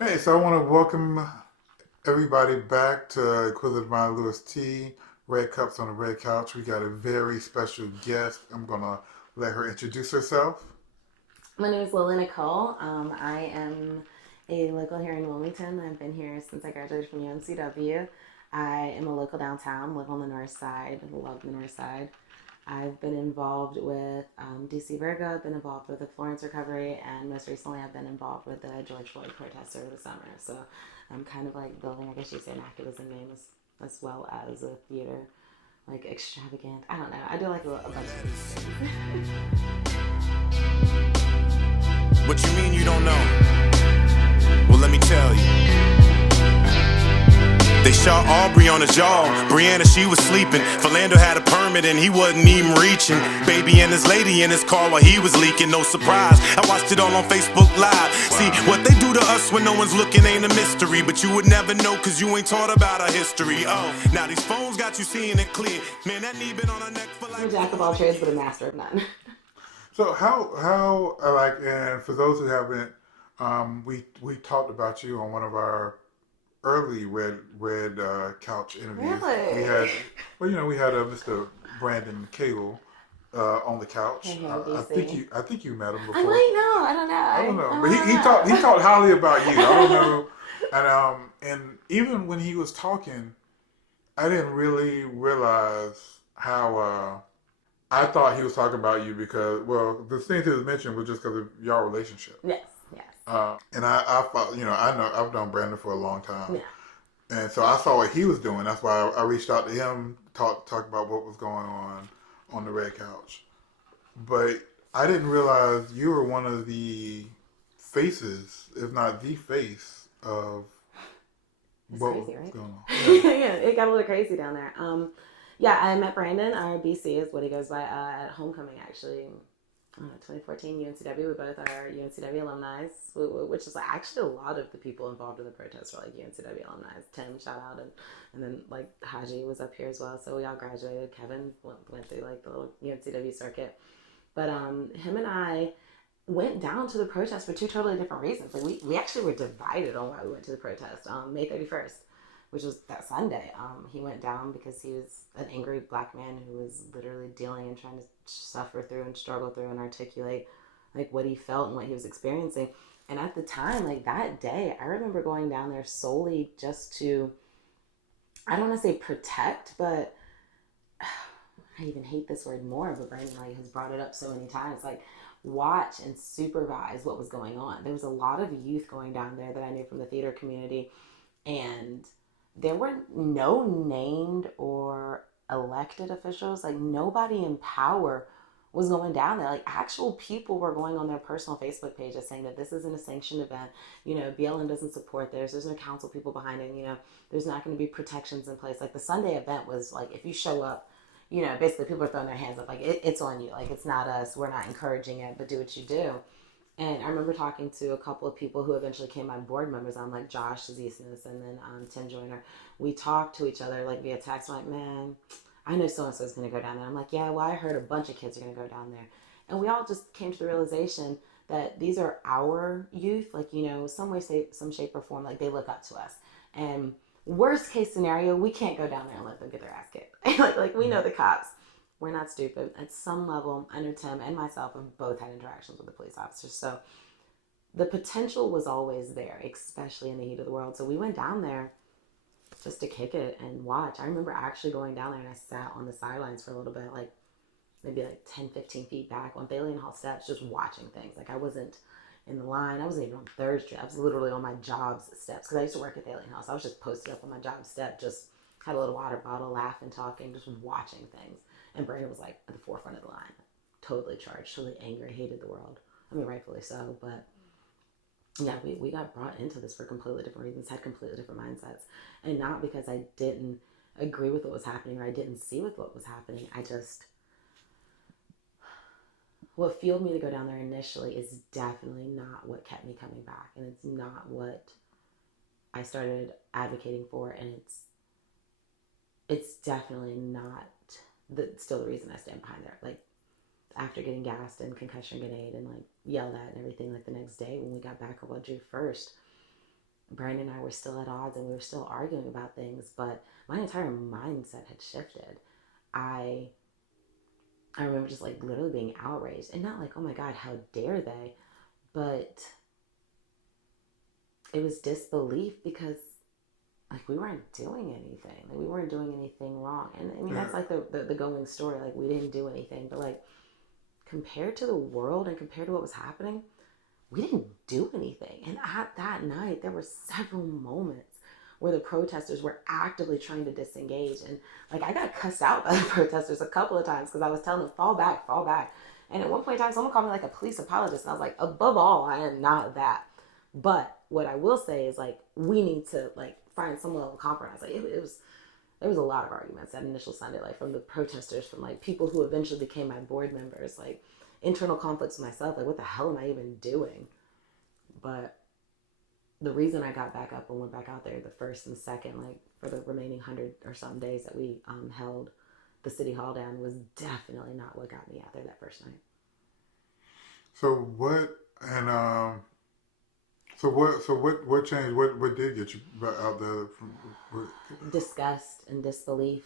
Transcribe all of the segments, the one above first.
Hey, so I want to welcome everybody back to Equivalent Mind Lewis T. Red Cups on the Red Couch. We got a very special guest. I'm going to let her introduce herself. My name is Lily Nicole. I am a local here in Wilmington. I've been here since I graduated from UNCW. I am a local downtown, live on the north side, love the north side. I've been involved with DC Virgo, I've been involved with the Florence Recovery, and most recently I've been involved with the George Floyd protests over the summer. So I'm kind of like building, I guess you'd say, an activism name as well as a theater, like extravagant. I don't know. I do like a bunch of these things. What you mean you don't know? Well, let me tell you. They shot Aubrey on the jaw. Brianna, she was sleeping. Philando had a permit and he wasn't even reaching. Baby and his lady in his car while he was leaking. No surprise. I watched it all on Facebook Live. See, what they do to us when no one's looking ain't a mystery. But you would never know cause you ain't taught about our history. Oh, now these phones got you seeing it clear. Man, that knee been on her neck for I'm a like jack of all trades, but a master of none. So how like, and for those who haven't, we talked about you on one of our early red couch interviews. We Really? had, we had Mr. Brandon Cable on the couch. Hey, hey, I think BC. you met him I before. might know. I don't know. I don't know, but I he don't know. talked highly about you. I don't know, and even when he was talking, I didn't really realize how. I thought he was talking about you because, well, the things he was mentioning was just because of your relationship. Yes, yes. And I thought, I know I've known Brandon for a long time, Yeah. and so I saw what he was doing. That's why I reached out to him, talk about what was going on the red couch. But I didn't realize you were one of the faces, if not the face, of It's what was crazy, right? going on. Yeah. Yeah, it got a little crazy down there. Yeah, I met Brandon. Our BC is what he goes by at homecoming, actually. 2014 UNCW. We both are UNCW alumni, which is like actually a lot of the people involved in the protest were like UNCW alumni. Tim, shout out, and then like Haji was up here as well. So we all graduated. Kevin went through like the little UNCW circuit, but him and I went down to the protest for two totally different reasons. Like we actually were divided on why we went to the protest. May 31st, which was that Sunday. He went down because he was an angry black man who was literally dealing and trying to suffer through and struggle through and articulate like what he felt and what he was experiencing. And at the time, like that day, I remember going down there solely just to, I don't want to say protect, but I even hate this word more, but Brandon like has brought it up so many times. Like watch and supervise what was going on. There was a lot of youth going down there that I knew from the theater community, and there were no named or elected officials. Like nobody in power was going down there. Like actual people were going on their personal Facebook pages saying that this isn't a sanctioned event. BLM doesn't support this. There's no council people behind it. There's not going to be protections in place. Like the Sunday event was like if you show up, basically people are throwing their hands up like it's on you. Like it's not us. We're not encouraging it, but do what you do. And I remember talking to a couple of people who eventually became my board members. I'm like Josh Zisness and then Tim Joyner. We talked to each other like via text. I'm like, man, I know so and so is going to go down there. I'm like, yeah, well, I heard a bunch of kids are going to go down there. And we all just came to the realization that these are our youth, like, some way, some shape or form, like they look up to us. And worst case scenario, we can't go down there and let them get their ass kicked. like we know the cops. We're not stupid. At some level, I know Tim and myself have both had interactions with the police officers. So the potential was always there, especially in the heat of the world. So we went down there just to kick it and watch. I remember actually going down there and I sat on the sidelines for a little bit, like maybe like 10, 15 feet back on Thalian Hall steps, just watching things. Like I wasn't in the line. I wasn't even on Third Street. I was literally on my job's steps because I used to work at Thalian Hall. So I was just posted up on my job step, just had a little water bottle, laughing, talking, just watching things. And Brandon was like at the forefront of the line, totally charged, totally angry, hated the world. I mean, rightfully so, but yeah, we got brought into this for completely different reasons, had completely different mindsets. And not because I didn't agree with what was happening or I didn't see with what was happening. What fueled me to go down there initially is definitely not what kept me coming back. And it's not what I started advocating for. And it's definitely not still the reason I stand behind there. Like after getting gassed and concussion grenade and like yelled at and everything, like the next day when we got back on June 1st, Brandon and I were still at odds and we were still arguing about things, but my entire mindset had shifted. I I remember just like literally being outraged, and not like, oh my God, how dare they, but it was disbelief because like we weren't doing anything. Like we weren't doing anything wrong. And I mean Yeah. that's like the going story. Like we didn't do anything. But like compared to the world and compared to what was happening, we didn't do anything. And at that night there were several moments where the protesters were actively trying to disengage. And like I got cussed out by the protesters a couple of times because I was telling them, fall back, fall back. And at one point in time, someone called me like a police apologist. And I was like, above all, I am not that. But what I will say is like we need to like find some level of compromise. Like it was there was a lot of arguments that initial Sunday, like from the protesters, from like people who eventually became my board members, like internal conflicts with myself, like what the hell am I even doing? But the reason I got back up and went back out there the first and second, like for the remaining 100 or some days that we held the city hall down, was definitely not what got me out there that first night. So what and what changed? What did get you back out there? Disgust and disbelief,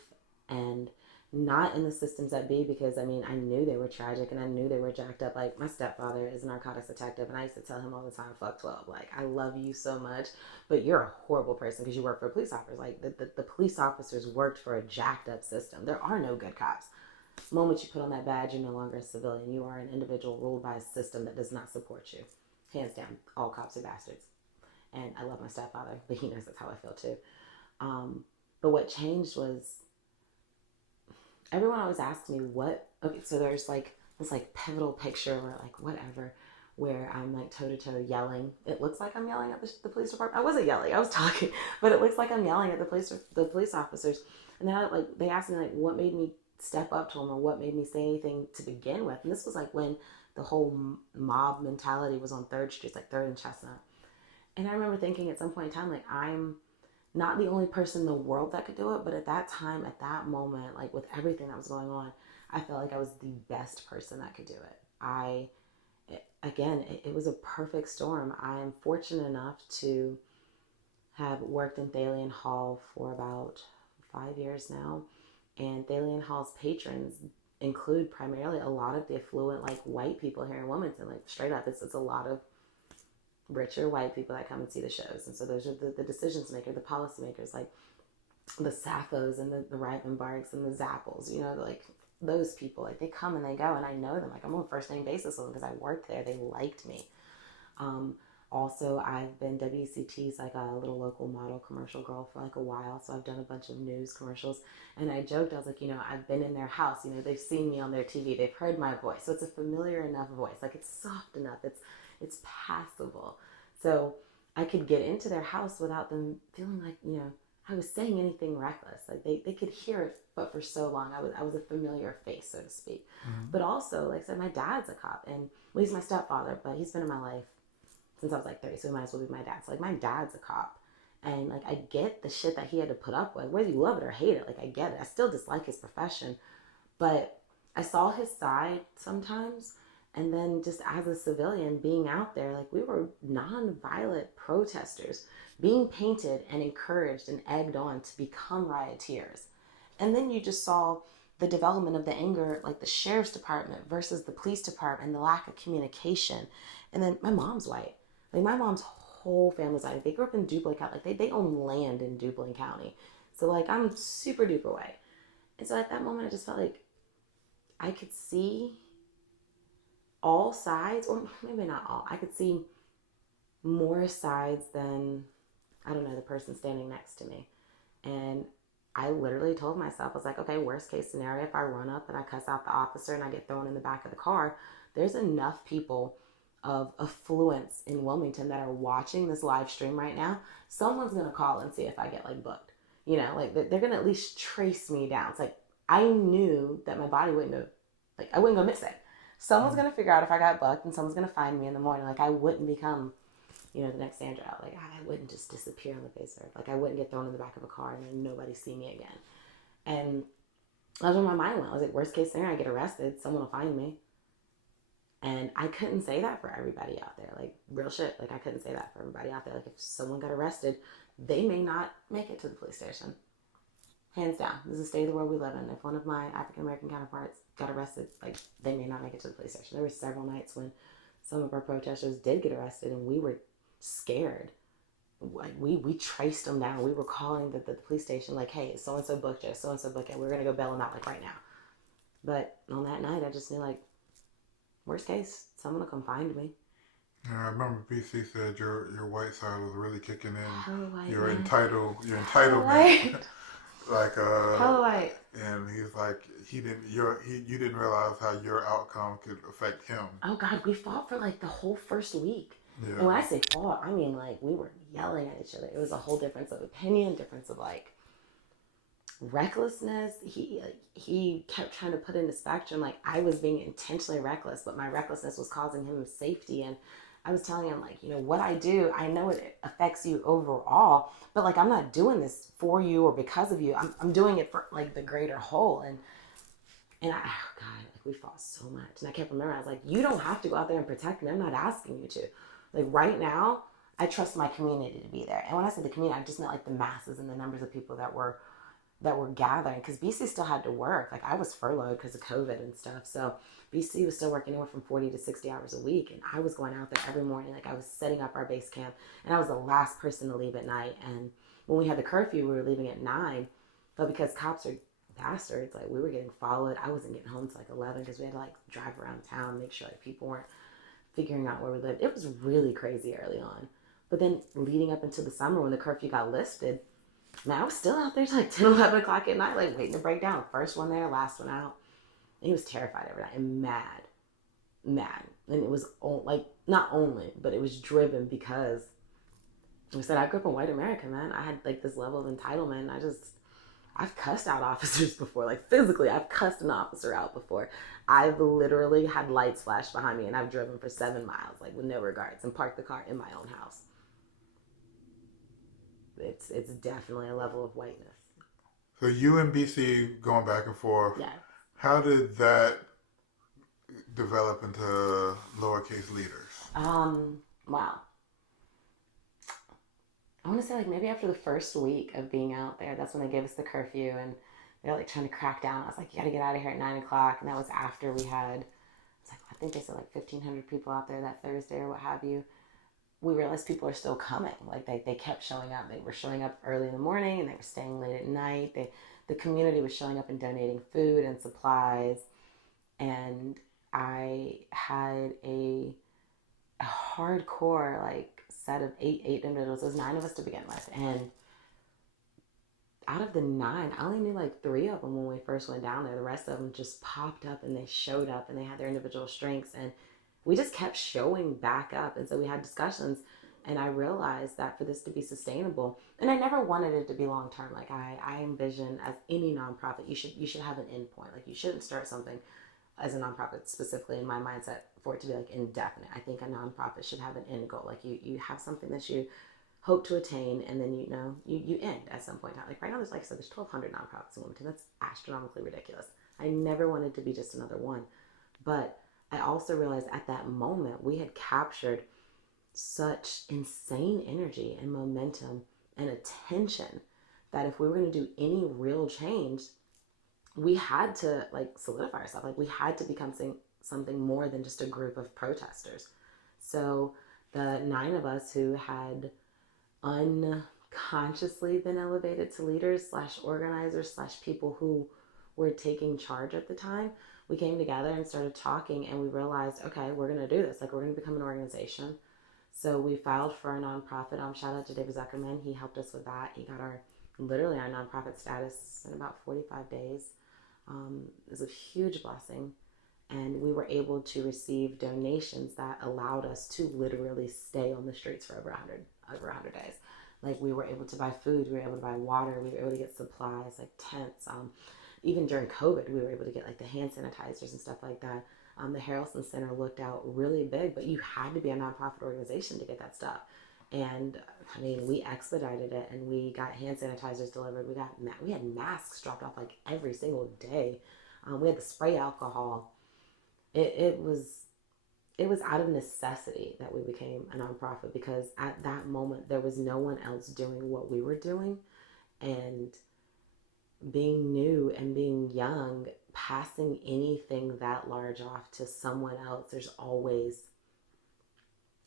and not in the systems that be, because I mean I knew they were tragic and I knew they were jacked up. Like my stepfather is a narcotics detective and I used to tell him all the time, fuck 12, like I love you so much, but you're a horrible person because you work for police officers. Like the police officers worked for a jacked up system. There are no good cops. The moment you put on that badge, you're no longer a civilian. You are an individual ruled by a system that does not support you. Hands down, all cops are bastards. And I love my stepfather, but he knows that's how I feel too. But what changed was everyone always asks me what. Okay, so there's like this like pivotal picture or like whatever where I'm like toe to toe yelling. It looks like I'm yelling at the police department. I wasn't yelling. I was talking, but it looks like I'm yelling at the police officers. And then like they asked me like what made me step up to them or what made me say anything to begin with. And this was like when the whole mob mentality was on Third Street, like Third and Chestnut. And I remember thinking at some point in time, like I'm not the only person in the world that could do it, but at that time, at that moment, like with everything that was going on, I felt like I was the best person that could do it. It was a perfect storm. I'm fortunate enough to have worked in Thalian Hall for about 5 years now, and Thalian Hall's patrons include primarily a lot of the affluent, like white people here in Wilmington. Like straight up, it's a lot of richer white people that come and see the shows. And so those are the decisions makers, the policy makers, like the Sappos and the Rivenbarks and the Zappels, you know, like those people, like they come and they go and I know them. Like I'm on first name basis with them because I worked there. They liked me. Also, I've been WCT's like a little local model commercial girl for like a while. So I've done a bunch of news commercials. And I joked, I was like, you know, I've been in their house. You know, they've seen me on their TV. They've heard my voice. So it's a familiar enough voice. Like it's soft enough. It's passable. So I could get into their house without them feeling like, you know, I was saying anything reckless. Like they could hear it, but for so long I was a familiar face, so to speak. Mm-hmm. But also, like I said, my dad's a cop, and well, he's my stepfather, but he's been in my life since I was like 30, so he might as well be my dad. So like my dad's a cop. And like I get the shit that he had to put up with, whether you love it or hate it, like I get it. I still dislike his profession. But I saw his side sometimes. And then just as a civilian being out there, like we were non-violent protesters being painted and encouraged and egged on to become rioters. And then you just saw the development of the anger, like the sheriff's department versus the police department and the lack of communication. And then my mom's white. Like my mom's whole family's white. They grew up in Duplin County. Like they own land in Duplin County. So like I'm super duper white. And so at that moment I just felt like I could see all sides, or maybe not all. I could see more sides than, I don't know, the person standing next to me. And I literally told myself, I was like, okay, worst case scenario, if I run up and I cuss out the officer and I get thrown in the back of the car, there's enough people of affluence in Wilmington that are watching this live stream right now. Someone's going to call and see if I get like booked. You know, like they're going to at least trace me down. It's like, I knew that my body wouldn't go, like I wouldn't go missing. Someone's going to figure out if I got booked and someone's going to find me in the morning. Like I wouldn't become, you know, the next Sandra. Like I wouldn't just disappear on the face of earth. Like I wouldn't get thrown in the back of a car and then nobody see me again. And that's where my mind went. I was like, worst case scenario, I get arrested. Someone will find me. And I couldn't say that for everybody out there. Like, real shit. Like, I couldn't say that for everybody out there. Like, if someone got arrested, they may not make it to the police station. Hands down. This is the state of the world we live in. If one of my African American counterparts got arrested, like, they may not make it to the police station. There were several nights when some of our protesters did get arrested and we were scared. Like, we traced them down. We were calling the police station, like, hey, so-and-so booked you, so-and-so booked you. We're going to go bail them out, like, right now. But on that night, I just knew, like, worst case, someone will come find me. Yeah, I remember BC said your white side was really kicking in. You're man. entitled. You're entitled, man. Like Hella white. And he's like, you didn't realize how your outcome could affect him. Oh God, we fought for like the whole first week. Yeah. And when I say fought, I mean like we were yelling at each other. It was a whole difference of opinion, difference of like recklessness. He kept trying to put in the spectrum like I was being intentionally reckless, but my recklessness was causing him safety. And I was telling him, like, you know, what I do, I know it affects you overall, but like, I'm not doing this for you or because of you. I'm doing it for like the greater whole. And oh God, like we fought so much. And I kept remembering, I was like, you don't have to go out there and protect me. I'm not asking you to. Like right now, I trust my community to be there. And when I say the community, I just meant like the masses and the numbers of people that were gathering, because BC still had to work. Like I was furloughed because of COVID and stuff. So BC was still working anywhere from 40 to 60 hours a week. And I was going out there every morning. Like I was setting up our base camp and I was the last person to leave at night. And when we had the curfew, we were leaving at 9, but because cops are bastards, like we were getting followed. I wasn't getting home till like 11 because we had to like drive around town, make sure like people weren't figuring out where we lived. It was really crazy early on. But then leading up into the summer when the curfew got lifted, man, I was still out there till like 10, 11 o'clock at night, like waiting to break down. First one there, last one out. And he was terrified every night and mad. And it was like, not only, but it was driven because, like I said, I grew up in white America, man. I had like this level of entitlement. I've cussed out officers before, like physically, I've cussed an officer out before. I've literally had lights flash behind me and I've driven for 7 miles, like with no regards, and parked the car in my own house. It's definitely a level of whiteness. So you and BC going back and forth. Yeah. How did that develop into lowercase leaders? Wow. I want to say like maybe after the first week of being out there, that's when they gave us the curfew and they're like trying to crack down. I was like, you got to get out of here at 9 o'clock. And that was after we had, it's like, I think they said like 1,500 people out there that Thursday or what have you. We realized people are still coming. Like they kept showing up. They were showing up early in the morning and they were staying late at night. The community was showing up and donating food and supplies. And I had a hardcore like set of eight individuals. There was 9 of us to begin with. And out of the 9, I only knew like 3 of them when we first went down there. The rest of them just popped up and they showed up and they had their individual strengths. And we just kept showing back up. And so we had discussions and I realized that for this to be sustainable, and I never wanted it to be long-term. Like I envision as any nonprofit, you should have an end point. Like you shouldn't start something as a nonprofit, specifically in my mindset, for it to be like indefinite. I think a nonprofit should have an end goal. Like you have something that you hope to attain and then you end at some point. Like right now there's like I said, there's 1,200 nonprofits in Wilmington. That's astronomically ridiculous. I never wanted to be just another one. But I also realized at that moment we had captured such insane energy and momentum and attention that if we were going to do any real change, we had to like solidify ourselves. Like we had to become something more than just a group of protesters. So the 9 of us who had unconsciously been elevated to leaders / organizers / people who were taking charge at the time, we came together and started talking and we realized, okay, we're going to do this. Like we're going to become an organization. So we filed for a nonprofit. Shout out to David Zuckerman. He helped us with that. He got our nonprofit status in about 45 days. It was a huge blessing. And we were able to receive donations that allowed us to literally stay on the streets for over 100 days. Like we were able to buy food, we were able to buy water, we were able to get supplies like tents. Even during COVID, we were able to get like the hand sanitizers and stuff like that. The Harrelson Center looked out really big, but you had to be a nonprofit organization to get that stuff. And I mean, we expedited it and we got hand sanitizers delivered. We had masks dropped off like every single day. We had the spray alcohol. It was it was out of necessity that we became a nonprofit, because at that moment there was no one else doing what we were doing. And being new and being young, passing anything that large off to someone else, there's always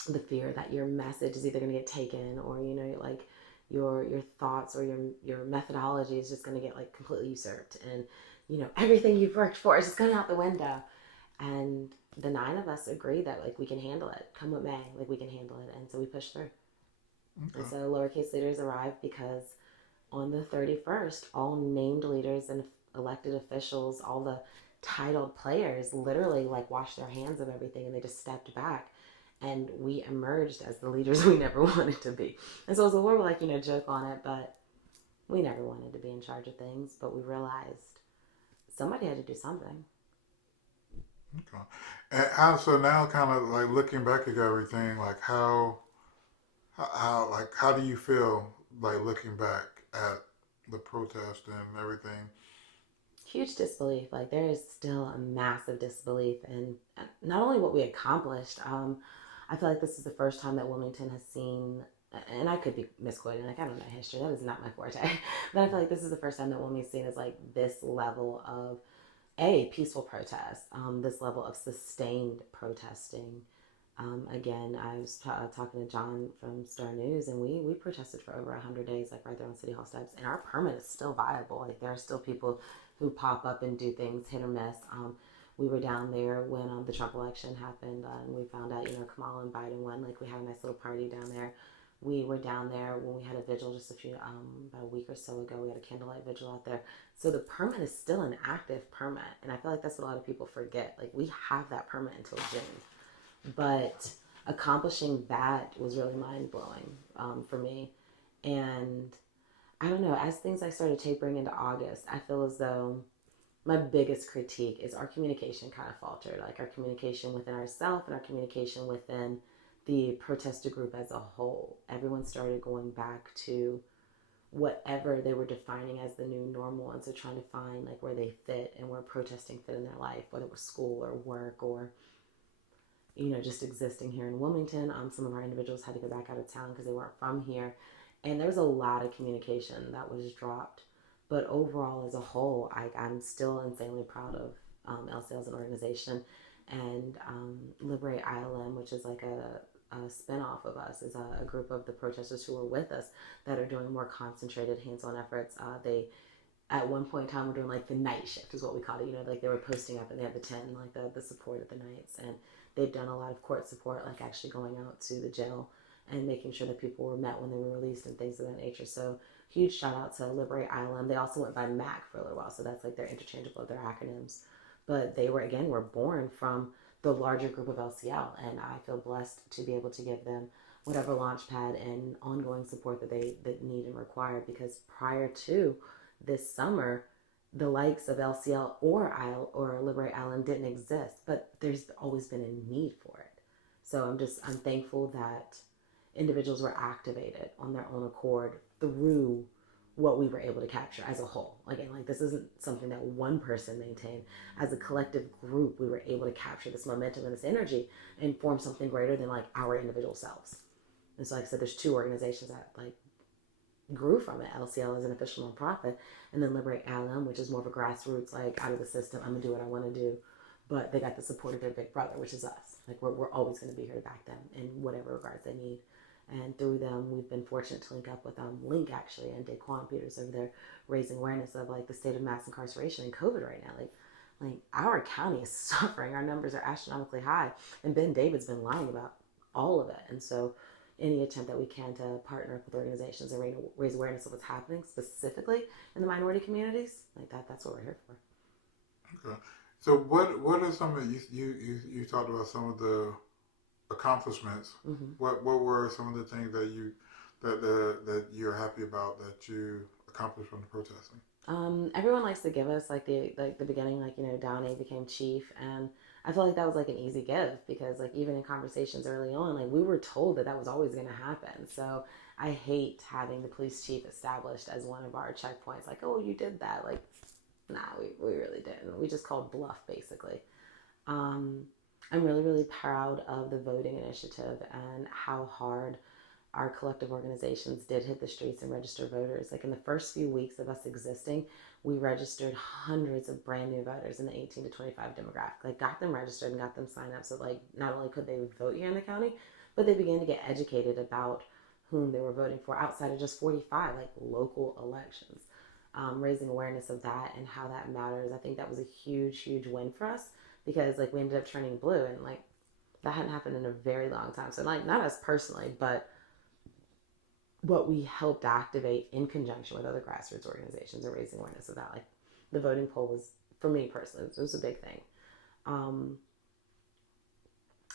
the fear that your message is either going to get taken, or like your thoughts or your methodology is just going to get like completely usurped, and everything you've worked for is just going out the window. And the 9 of us agreed that like we can handle it, come what may, like we can handle it, and so we pushed through. Okay. And so lowercase leaders arrived because on the 31st, all named leaders and elected officials, all the titled players literally like washed their hands of everything, and they just stepped back, and we emerged as the leaders we never wanted to be. And so it was a little like, joke on it, but we never wanted to be in charge of things, but we realized somebody had to do something. Okay. And so now, kind of like looking back at everything, like how do you feel like looking back at the protest and everything? Huge disbelief. Like there is still a massive disbelief in not only what we accomplished. I feel like this is the first time that Wilmington has seen, and I could be misquoting, like I don't know history, that is not my forte, but I feel like this is the first time that Wilmington's seen as like this level of peaceful protest, this level of sustained protesting. Again, I was talking to John from Star News, and we protested for over 100 days, like right there on City Hall steps, and our permit is still viable. Like there are still people who pop up and do things hit or miss. We were down there when the Trump election happened, and we found out, Kamala and Biden won. Like we had a nice little party down there. We were down there when we had a vigil just about a week or so ago. We had a candlelight vigil out there. So the permit is still an active permit, and I feel like that's what a lot of people forget. Like we have that permit until June, but accomplishing that was really mind blowing for me. And I don't know, as things started tapering into August, I feel as though my biggest critique is our communication kind of faltered. Like our communication within ourselves and our communication within the protester group as a whole. Everyone started going back to whatever they were defining as the new normal, and so trying to find like where they fit and where protesting fit in their life, whether it was school or work or just existing here in Wilmington. Some of our individuals had to go back out of town because they weren't from here, and there was a lot of communication that was dropped. But overall, as a whole, I'm still insanely proud of LCL as an organization, and Liberate ILM, which is like a spin-off of us, is a group of the protesters who were with us that are doing more concentrated hands-on efforts. They at one point in time were doing like the night shift is what we called it, like they were posting up and they had the tent and like the support at the nights, and they've done a lot of court support, like actually going out to the jail and making sure that people were met when they were released and things of that nature. So huge shout out to Liberate ILM. They also went by MAC for a little while, so that's like they're interchangeable with their acronyms, but they were born from the larger group of LCL, and I feel blessed to be able to give them whatever launch pad and ongoing support that they need and require, because prior to this summer, the likes of LCL or Liberate Island didn't exist, but there's always been a need for it. So I'm thankful that individuals were activated on their own accord through what we were able to capture as a whole. Again, like this isn't something that one person maintained. As a collective group, we were able to capture this momentum and this energy and form something greater than like our individual selves. And so like I said, there's 2 organizations that like grew from it. LCL is an official nonprofit, and then Liberate ILM, which is more of a grassroots, like out of the system, I'm gonna do what I want to do, but they got the support of their big brother, which is us. Like we're always going to be here to back them in whatever regards they need. And through them, we've been fortunate to link up with Link actually and Daquan Peters over there, raising awareness of like the state of mass incarceration and COVID right now. Like our county is suffering. Our numbers are astronomically high, and Ben David's been lying about all of it. And so any attempt that we can to partner up with organizations and raise awareness of what's happening specifically in the minority communities, like that's what we're here for. Okay. So what are some of you talked about some of the accomplishments? Mm-hmm. What were some of the things that you're happy about that you accomplished from the protesting? Everyone likes to give us like the beginning, like Downey became chief, and I feel like that was like an easy give, because like even in conversations early on, like we were told that was always going to happen. So I hate having the police chief established as one of our checkpoints. Like, oh, you did that. Like, nah, we really didn't. We just called bluff basically. I'm really, really proud of the voting initiative and how hard our collective organizations did hit the streets and register voters. Like in the first few weeks of us existing, we registered hundreds of brand new voters in the 18 to 25 demographic. Like got them registered and got them signed up. So like not only could they vote here in the county, but they began to get educated about whom they were voting for outside of just 45 like local elections. Raising awareness of that and how that matters. I think that was a huge, huge win for us because like we ended up turning blue and like that hadn't happened in a very long time. So like not us personally, but what we helped activate in conjunction with other grassroots organizations are raising awareness of that. Like the voting poll was, for me personally, it was a big thing.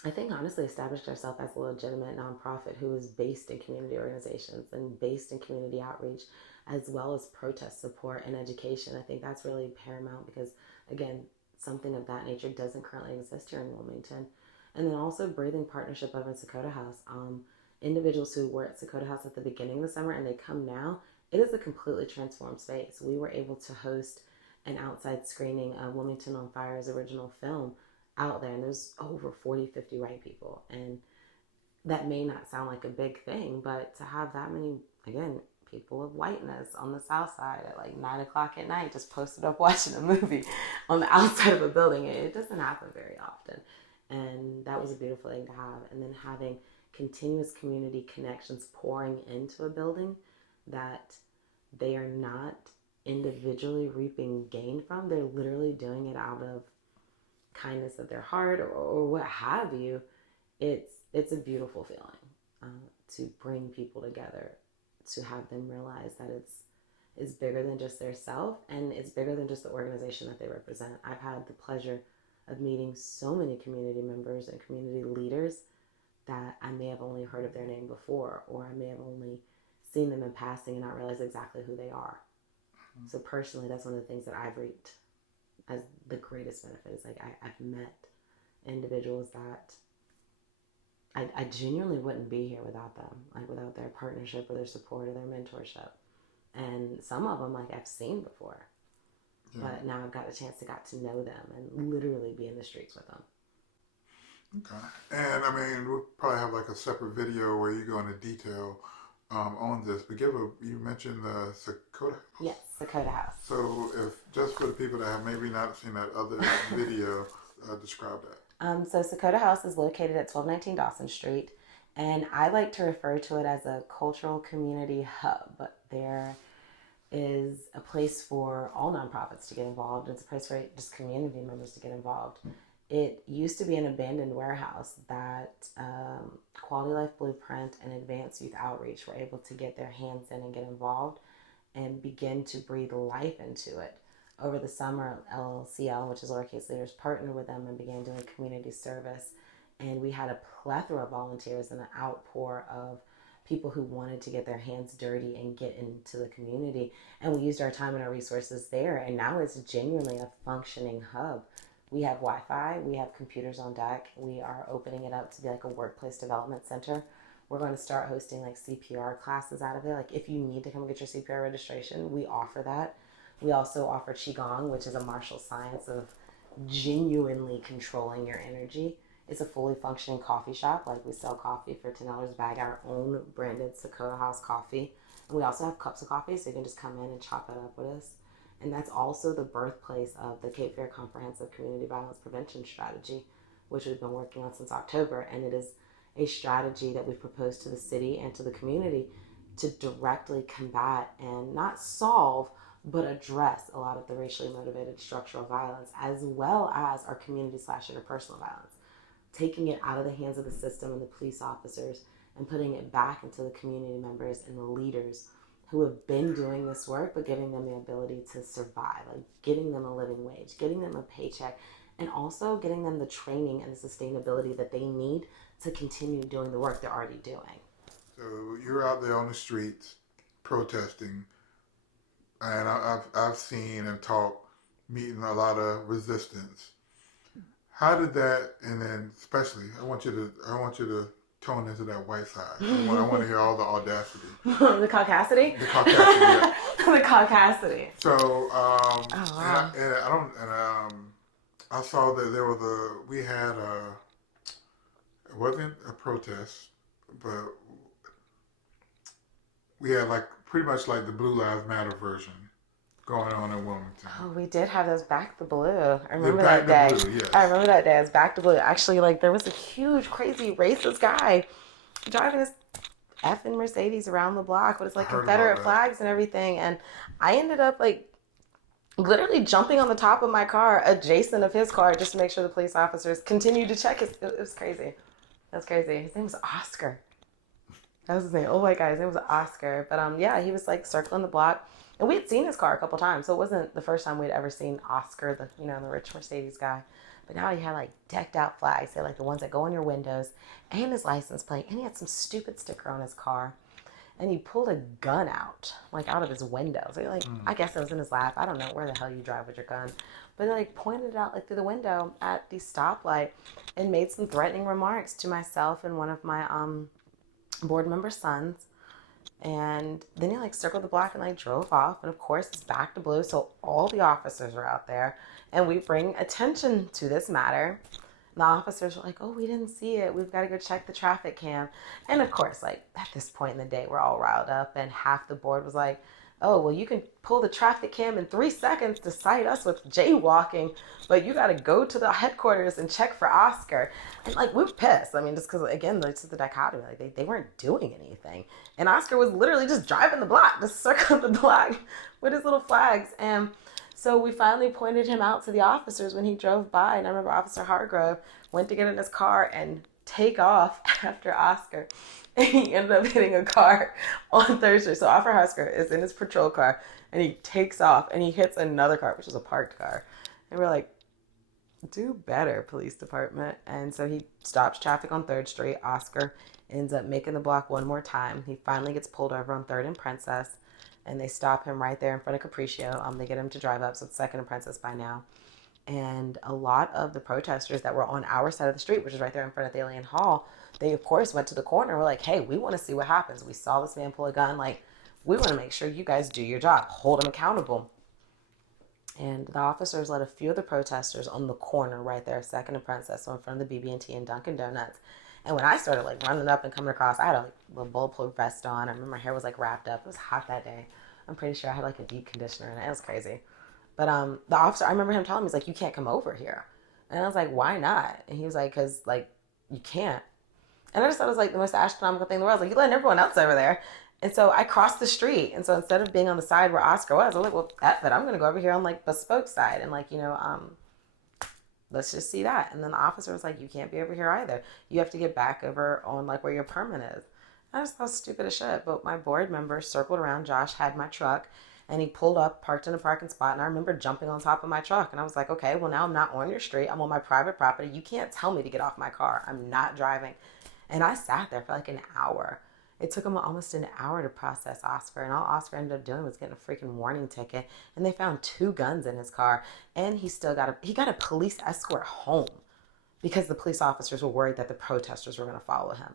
I think honestly established ourselves as a legitimate nonprofit who is based in community organizations and based in community outreach, as well as protest support and education. I think that's really paramount because, again, something of that nature doesn't currently exist here in Wilmington. And then also breathing partnership of in Sakota House. Individuals who were at Sakota House at the beginning of the summer and they come now, it is a completely transformed space. We were able to host an outside screening of Wilmington on Fire's original film out there, and there's over 40, 50 white people. And that may not sound like a big thing, but to have that many, again, people of whiteness on the south side at like 9 o'clock at night just posted up watching a movie on the outside of a building, it doesn't happen very often. And that was a beautiful thing to have. And then having continuous community connections pouring into a building that they are not individually reaping gain from. They're literally doing it out of kindness of their heart or what have you. It's a beautiful feeling to bring people together, to have them realize that it's bigger than just their self and it's bigger than just the organization that they represent. I've had the pleasure of meeting so many community members and community leaders that I may have only heard of their name before, or I may have only seen them in passing and not realize exactly who they are. Mm-hmm. So personally, that's one of the things that I've reaped as the greatest benefit is like I've met individuals that I genuinely wouldn't be here without them, like without their partnership or their support or their mentorship. And some of them like I've seen before, but now I've got a chance to know them and literally be in the streets with them. Okay. And I mean, we'll probably have like a separate video where you go into detail on this, but you mentioned the Sakota House. Yes, Sakota House. So if just for the people that have maybe not seen that other video, describe that. So Sakota House is located at 1219 Dawson Street, and I like to refer to it as a cultural community hub. There is a place for all nonprofits to get involved. It's a place for just community members to get involved. It used to be an abandoned warehouse that Quality Life Blueprint and Advanced Youth Outreach were able to get their hands in and get involved and begin to breathe life into it. Over the summer, LLCL, which is Lowercase Leaders, partnered with them and began doing community service. And we had a plethora of volunteers and an outpour of people who wanted to get their hands dirty and get into the community. And we used our time and our resources there. And now it's genuinely a functioning hub. We have Wi-Fi, we have computers on deck. We are opening it up to be like a workplace development center. We're going to start hosting like CPR classes out of it. Like if you need to come get your CPR registration, we offer that. We also offer Qigong, which is a martial science of genuinely controlling your energy. It's a fully functioning coffee shop. Like we sell coffee for $10 a bag, our own branded Sakota House coffee. And we also have cups of coffee, so you can just come in and chop it up with us. And that's also the birthplace of the Cape Fear Comprehensive Community Violence Prevention Strategy, which we've been working on since October. And it is a strategy that we've proposed to the city and to the community to directly combat and not solve, but address a lot of the racially motivated structural violence, as well as our community/interpersonal violence, taking it out of the hands of the system and the police officers and putting it back into the community members and the leaders who have been doing this work, but giving them the ability to survive, like getting them a living wage, getting them a paycheck, and also getting them the training and the sustainability that they need to continue doing the work they're already doing. So you're out there on the streets protesting, and I've seen and talked, meeting a lot of resistance. How did that, and then especially, I want you to tone into that white side. I want to hear all the audacity. The caucasity? The caucasity, yeah. The caucasity. So, wow. I saw that there was it wasn't a protest, but we had like pretty much like the Blue Lives Matter version going on in Wilmington. Oh, we did have those Back to Blue. I remember Back that to day. Blue, yes. I remember that day. It was Back to Blue. Actually, like there was a huge, crazy, racist guy driving his effing Mercedes around the block with his like Confederate flags and everything. And I ended up like literally jumping on the top of my car, adjacent of his car, just to make sure the police officers continued to check. It was crazy. That's crazy. His name was Oscar. That was his name. Oh, white guy. His name was Oscar. But yeah, he was like circling the block. And we had seen his car a couple times, so it wasn't the first time we'd ever seen Oscar, the rich Mercedes guy. But now he had like decked out flags, they like the ones that go on your windows, and his license plate, and he had some stupid sticker on his car. And he pulled a gun out, like out of his window. So like, I guess it was in his lap. I don't know where the hell you drive with your gun, but he like pointed it out like through the window at the stoplight, and made some threatening remarks to myself and one of my board member sons. And then he like circled the block and like drove off. And of course it's Back to Blue. So all the officers are out there and we bring attention to this matter. And the officers were like, oh, we didn't see it. We've got to go check the traffic cam. And of course, like at this point in the day, we're all riled up and half the board was like, oh, well, you can pull the traffic cam in 3 seconds to cite us with jaywalking, but you got to go to the headquarters and check for Oscar. And like, we're pissed. I mean, just because, again, this is the dichotomy. Like, they weren't doing anything. And Oscar was literally just driving the block, just circling the block with his little flags. And so we finally pointed him out to the officers when he drove by. And I remember Officer Hargrove went to get in his car and take off after Oscar. And he ended up hitting a car on Thursday. So Officer Oscar is in his patrol car and he takes off and he hits another car, which was a parked car. And we're like, do better, police department. And so he stops traffic on 3rd Street. Oscar ends up making the block one more time. He finally gets pulled over on 3rd and Princess. And they stop him right there in front of Capriccio. They get him to drive up. So it's 2nd and Princess by now. And a lot of the protesters that were on our side of the street, which is right there in front of the Alien Hall, they, of course, went to the corner. We're like, hey, we want to see what happens. We saw this man pull a gun. Like, we want to make sure you guys do your job. Hold him accountable. And the officers let a few of the protesters on the corner right there, 2nd and Princess, so in front of the BB&T and Dunkin' Donuts. And when I started, like, running up and coming across, I had a bulletproof vest on. I remember my hair was, like, wrapped up. It was hot that day. I'm pretty sure I had, like, a deep conditioner in it. It was crazy. But the officer, I remember him telling me, he's like, you can't come over here. And I was like, why not? And he was like, because, like, you can't. And I just thought it was, like, the most astronomical thing in the world. I was like, you're letting everyone else over there. And so I crossed the street. And so instead of being on the side where Oscar was, I was like, well, F it. I'm going to go over here on, like, Bespoke side. And, like, let's just see that. And then the officer was like, you can't be over here either. You have to get back over on, like, where your permit is. I just thought stupid as shit. But my board member circled around. Josh had my truck. And he pulled up, parked in a parking spot, and I remember jumping on top of my truck. And I was like, okay, well, now I'm not on your street. I'm on my private property. You can't tell me to get off my car. I'm not driving. And I sat there for like an hour. It took him almost an hour to process Oscar. And all Oscar ended up doing was getting a freaking warning ticket. And they found 2 guns in his car. And he got a police escort home because the police officers were worried that the protesters were going to follow him.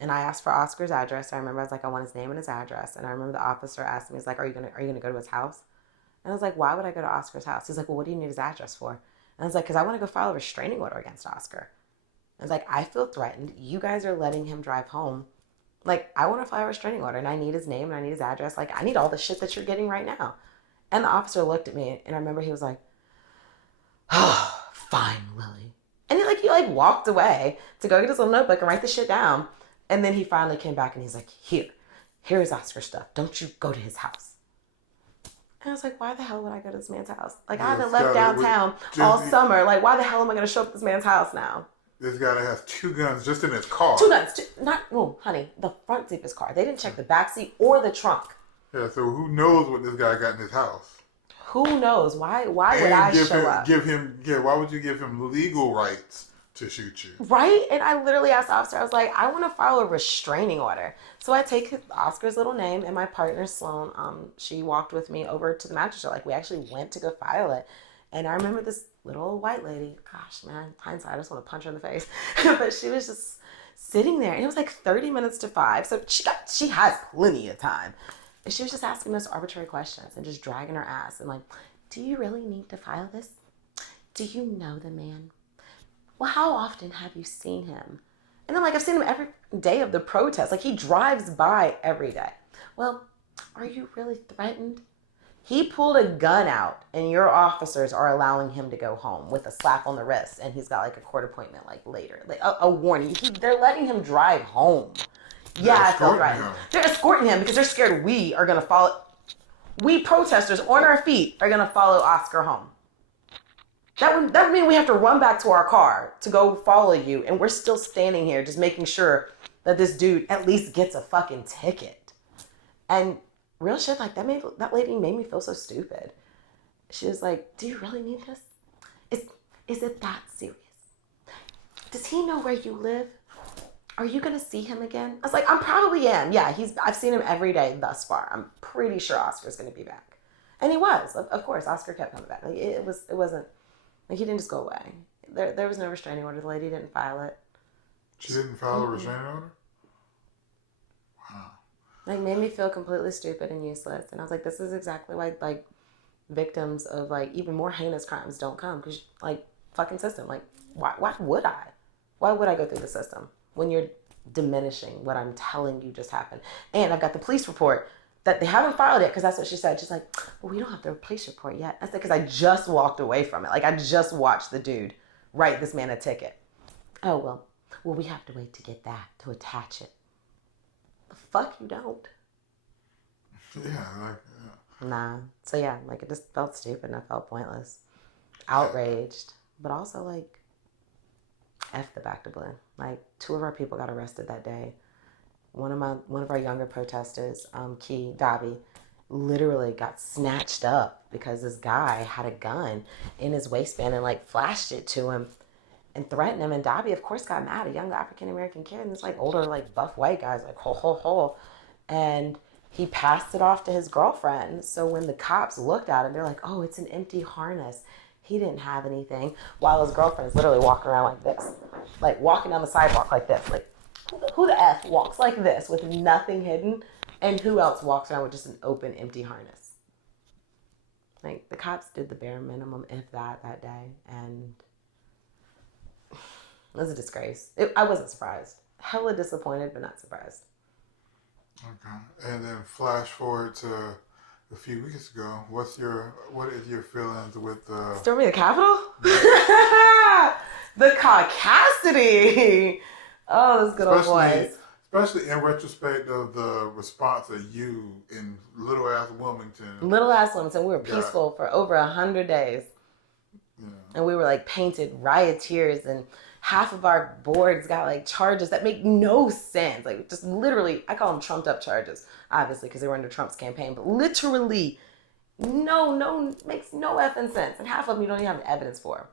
And I asked for Oscar's address. I remember I was like, I want his name and his address. And I remember the officer asked me, he's like, are you gonna go to his house? And I was like, why would I go to Oscar's house? He's like, well, what do you need his address for? And I was like, because I want to go file a restraining order against Oscar. I was like, I feel threatened. You guys are letting him drive home. Like, I want to file a restraining order and I need his name and I need his address. Like, I need all the shit that you're getting right now. And the officer looked at me and I remember he was like, oh, fine, Lily. And he walked away to go get his little notebook and write the shit down. And then he finally came back and he's like, here's Oscar's stuff. Don't you go to his house. And I was like, why the hell would I go to this man's house? Like, I haven't left downtown all summer. Like, why the hell am I going to show up at this man's house now? This guy that has 2 guns just in his car. 2 guns. Honey, the front seat of his car. They didn't check the back seat or the trunk. Yeah, so who knows what this guy got in his house? Who knows? Why would I show up? Why would you give him legal rights to shoot you? Right? And I literally asked the officer, I was like, I want to file a restraining order. So I take Oscar's little name and my partner Sloan, she walked with me over to the magistrate. Like, we actually went to go file it. And I remember this little white lady, gosh, man, hindsight, I just want to punch her in the face. But she was just sitting there and it was like 30 minutes to 5. So she has plenty of time. And she was just asking most arbitrary questions and just dragging her ass and like, do you really need to file this? do you know the man? Well, how often have you seen him? And then, like, I've seen him every day of the protest. Like, he drives by every day. Well, are you really threatened? He pulled a gun out, and your officers are allowing him to go home with a slap on the wrist, and he's got, like, a court appointment, like, later. Like, a warning. They're letting him drive home. Yeah, I feel threatened. They're escorting him because they're scared we are going to follow. We protesters on our feet are going to follow Oscar home. That would mean we have to run back to our car to go follow you, and we're still standing here just making sure that this dude at least gets a fucking ticket. And real shit, like, that lady made me feel so stupid. She was like, do you really need this? Is it that serious? Does he know where you live? Are you going to see him again? I was like, I probably am. Yeah, I've seen him every day thus far. I'm pretty sure Oscar's going to be back. And he was. Of course, Oscar kept coming back. Like, it wasn't, like, he didn't just go away. There was no restraining order. The lady didn't file it. She didn't file a restraining order? Wow. Like, made me feel completely stupid and useless. And I was like, this is exactly why, like, victims of, like, even more heinous crimes don't come. Because, like, fucking system. Like, why would I? Why would I go through the system when you're diminishing what I'm telling you just happened? And I've got the police report that they haven't filed it, because that's what she said. She's like, well, we don't have the police report yet. I said, because I just walked away from it. Like, I just watched the dude write this man a ticket. Oh, well, we have to wait to get that, to attach it. The fuck you don't. Yeah. Nah. So, yeah, like, it just felt stupid and I felt pointless. Outraged. But also, like, F the back to blue. Like, 2 of our people got arrested that day. One of our younger protesters, Dobby, literally got snatched up because this guy had a gun in his waistband and, like, flashed it to him and threatened him. And Dobby, of course, got mad. A young African-American kid, and this, like, older, like, buff white guy's like, ho, ho, ho. And he passed it off to his girlfriend. So when the cops looked at him, they're like, oh, it's an empty harness. He didn't have anything. While his girlfriend is literally walking around like this. Like, walking down the sidewalk like this. Like, who the F walks like this with nothing hidden? And who else walks around with just an open, empty harness? Like, the cops did the bare minimum, if that day. And it was a disgrace. I wasn't surprised. Hella disappointed, but not surprised. Okay. And then flash forward to a few weeks ago. What is your feelings with the... Storming the Capitol? The caucasity! Oh, those good old boys. Especially in retrospect of the response of you in little ass Wilmington. Little ass Wilmington. We were peaceful for over 100 days. Yeah. And we were like painted rioters, and half of our boards got like charges that make no sense. Like, just literally, I call them trumped up charges, obviously, because they were under Trump's campaign, but literally, makes no effing sense. And half of them you don't even have evidence for.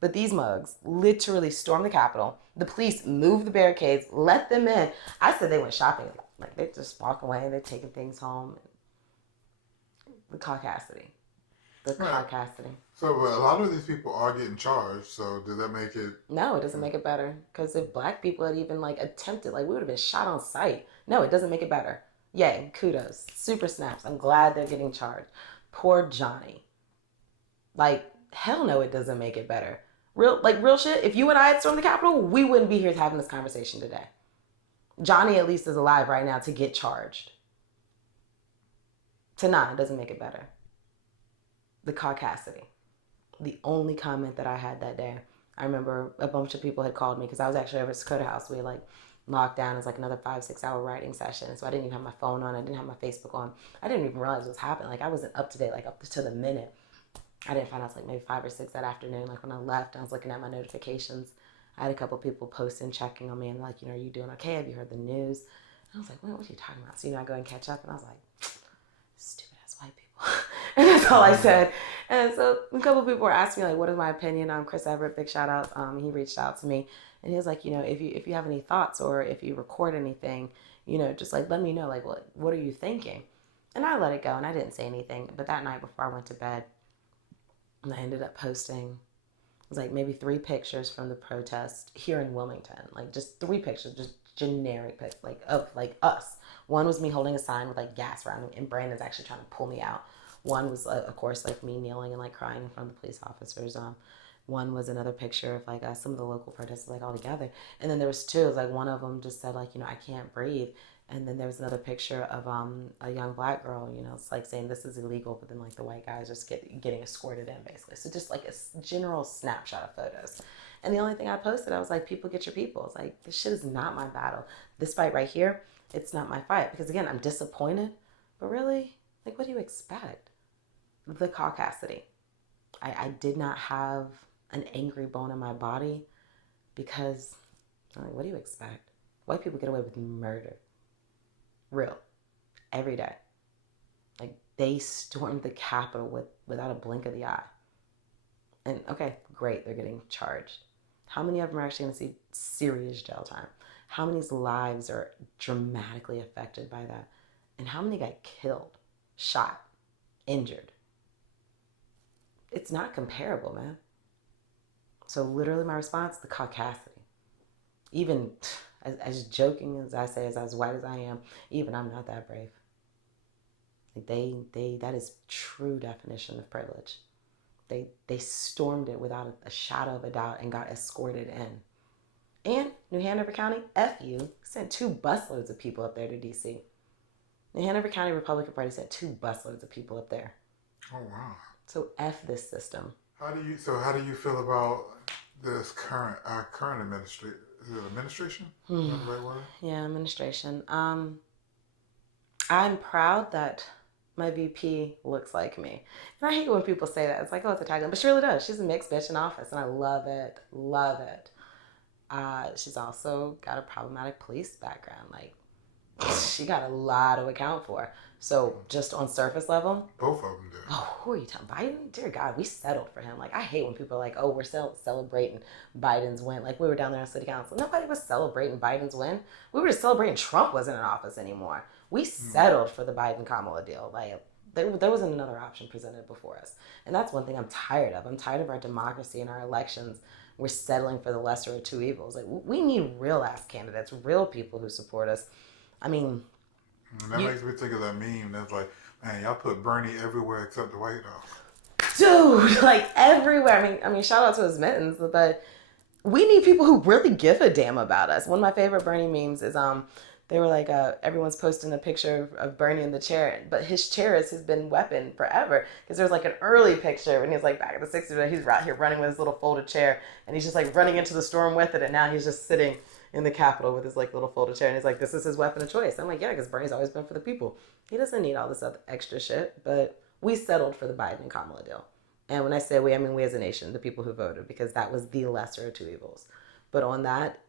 But these mugs literally stormed the Capitol. The police moved the barricades, let them in. I said they went shopping. Like, they just walk away. They're taking things home. The caucasity. The caucasity. So a lot of these people are getting charged. So does that make it... No, it doesn't make it better. Because if black people had even, like, attempted, like, we would have been shot on sight. No, it doesn't make it better. Yay, kudos. Super snaps. I'm glad they're getting charged. Poor Johnny. Like, hell no, it doesn't make it better. Real shit, if you and I had stormed the Capitol, we wouldn't be here having this conversation today. Johnny at least is alive right now to get charged. So nah, it doesn't make it better. The caucasity. The only comment that I had that day, I remember a bunch of people had called me because I was actually over at Dakota House. We like locked down. It was like another 5-6 hour writing session. So I didn't even have my phone on. I didn't have my Facebook on. I didn't even realize what was happening. Like, I wasn't up to date, like up to the minute. I didn't find out until like maybe 5 or 6 that afternoon. Like, when I left, I was looking at my notifications. I had a couple people posting, checking on me, and like, are you doing okay? Have you heard the news? And I was like, what are you talking about? So, I go and catch up, and I was like, stupid ass white people. And that's all I said. And so a couple people were asking me, like, what is my opinion on Chris Everett? Big shout out. He reached out to me, and he was like, if you have any thoughts or if you record anything, just like let me know, like, what are you thinking? And I let it go, and I didn't say anything. But that night before I went to bed, and I ended up posting, it was like maybe 3 pictures from the protest here in Wilmington. Like, just 3 pictures, just generic pics, like, of like us. One was me holding a sign with like gas around me, and Brandon's actually trying to pull me out. One was, of course, like me kneeling and like crying in front of the police officers. One was another picture of like some of the local protesters like all together, and then there was two. It was like one of them just said like, you know, I can't breathe, and then there was another picture of a young black girl. You know, it's like saying this is illegal, but then like the white guys just getting escorted in basically. So just like a general snapshot of photos. And the only thing I posted, I was like, people get your people. It's like, this shit is not my battle. This fight right here, it's not my fight. Because again, I'm disappointed. But really, like, what do you expect? The caucasity. I did not have an angry bone in my body because, like, what do you expect? White people get away with murder. Real. Every day. Like, they stormed the Capitol without a blink of the eye. And, okay, great, they're getting charged. How many of them are actually going to see serious jail time? How many lives are dramatically affected by that? And how many got killed, shot, injured? It's not comparable, man. So literally my response, the caucasity. Even as joking as I say, as white as I am, even I'm not that brave. Like that is true definition of privilege. They stormed it without a shadow of a doubt and got escorted in. And New Hanover County, F you, sent 2 busloads of people up there to D.C. New Hanover County Republican Party sent 2 busloads of people up there. Oh, wow. So F this system. How do you feel about this current administration? Is it administration? Is that the right word? Yeah, administration. I'm proud that my VP looks like me. And I hate when people say that. It's like, oh, it's a tagline. But she really does. She's a mixed bitch in office, and I love it. Love it. She's also got a problematic police background. Like, she got a lot to account for. So just on surface level. Both of them do. Oh, who are you telling? Biden? Dear God, we settled for him. Like, I hate when people are like, oh, we're celebrating Biden's win. Like, we were down there on city council. Nobody was celebrating Biden's win. We were just celebrating Trump wasn't in office anymore. We settled for the Biden-Kamala deal. Like, there wasn't another option presented before us. And that's one thing I'm tired of. I'm tired of our democracy and our elections. We're settling for the lesser of 2 evils. Like, we need real-ass candidates, real people who support us. I mean... And that makes me think of that meme that's like, man, y'all put Bernie everywhere except the White House. Dude, like everywhere. I mean, shout out to his mittens, but we need people who really give a damn about us. One of my favorite Bernie memes is they were like, everyone's posting a picture of Bernie in the chair, but his chair is his been weapon forever. Because there's like an early picture when he's like back in the 60s, where he's right here running with his little folded chair, and he's just like running into the storm with it, and now he's just sitting in the Capitol with his like little folded chair, and he's like, this is his weapon of choice. I'm like, yeah, because Bernie's always been for the people. He doesn't need all this other extra shit, but we settled for the Biden and Kamala deal. And when I say we, I mean we as a nation, the people who voted, because that was the lesser of 2 evils. But on that,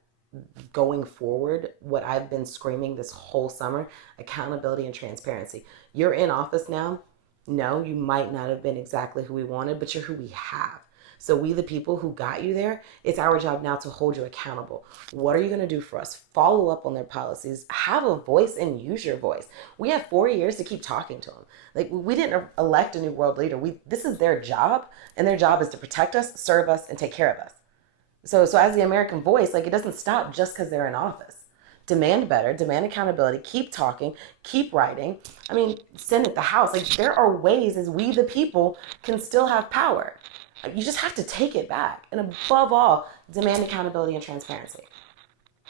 going forward, what I've been screaming this whole summer, accountability and transparency. You're in office now. No, you might not have been exactly who we wanted, but you're who we have. So we, the people who got you there, it's our job now to hold you accountable. What are you going to do for us? Follow up on their policies. Have a voice and use your voice. We have 4 years to keep talking to them. Like, we didn't elect a new world leader. This is their job, and their job is to protect us, serve us, and take care of us. So as the American voice, like, it doesn't stop just because they're in office. Demand better, demand accountability, keep talking, keep writing. I mean, Senate, the House, like, there are ways as we, the people, can still have power. You just have to take it back. And above all, demand accountability and transparency.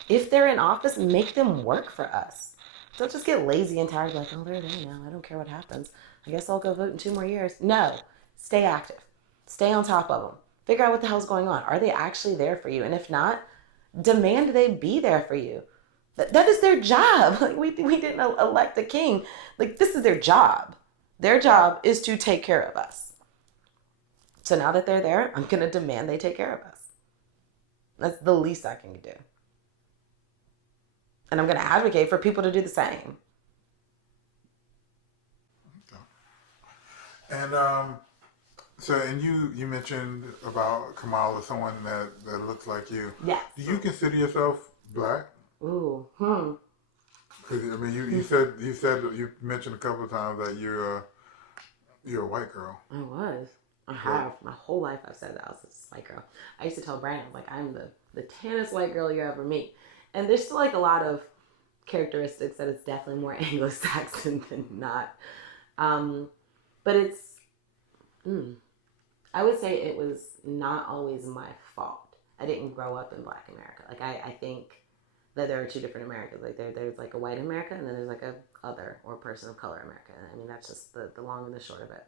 If they're in office, make them work for us. Don't just get lazy and tired, like, oh, they're there now. I don't care what happens. I guess I'll go vote in 2 more years. No, stay active. Stay on top of them. Figure out what the hell's going on. Are they actually there for you? And if not, demand they be there for you. That is their job. Like, we didn't elect a king. Like, this is their job. Their job is to take care of us. So now that they're there, I'm going to demand they take care of us. That's the least I can do. And I'm going to advocate for people to do the same. Okay. And you mentioned about Kamala, someone that looks like you. Yes. Do you consider yourself black? Ooh. Because I mean, you mentioned a couple of times that you're a white girl. I was. I have. My whole life I've said that I was a white girl. I used to tell Brandon, like, I'm the tannest white girl you ever meet. And there's still like a lot of characteristics that it's definitely more Anglo-Saxon than not. But it's, I would say it was not always my fault. I didn't grow up in Black America. Like I think that there are two different Americas. Like there's like a white America, and then there's like a other or person of color America. I mean, that's just the long and the short of it.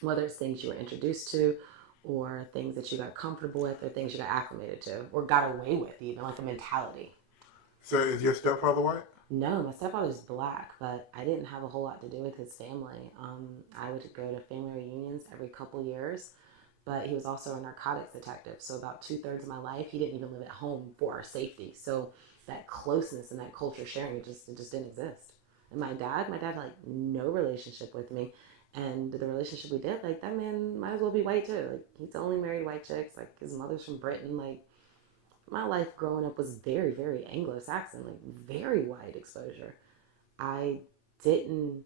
Whether it's things you were introduced to, or things that you got comfortable with, or things you got acclimated to, or got away with, even like a mentality. So is your stepfather white? No, my stepfather's Black, but I didn't have a whole lot to do with his family. I would go to family reunions every couple years, but he was also a narcotics detective. So about 2/3 of my life, he didn't even live at home for our safety. So that closeness and that culture sharing, it just didn't exist. And my dad had like no relationship with me. And the relationship we did, like that man might as well be white too. Like he's only married white chicks. Like his mother's from Britain. Like my life growing up was very, very Anglo-Saxon, like very wide exposure. I didn't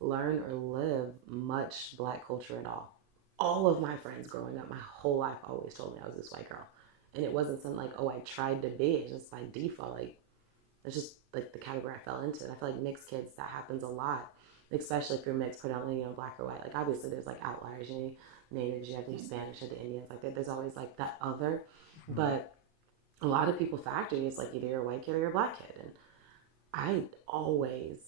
learn or live much Black culture at all. All of my friends growing up, my whole life always told me I was this white girl. And it wasn't something like, oh, I tried to be. It's just by default, like, it's just like the category I fell into. And I feel like mixed kids, that happens a lot, especially if you're mixed predominantly, Black or white. Like, obviously, there's like outliers, natives, you have the Spanish, you have the Indians, like, there's always like that other. Mm-hmm. But a lot of people factor it's like either you're a white kid or you're a Black kid. And I always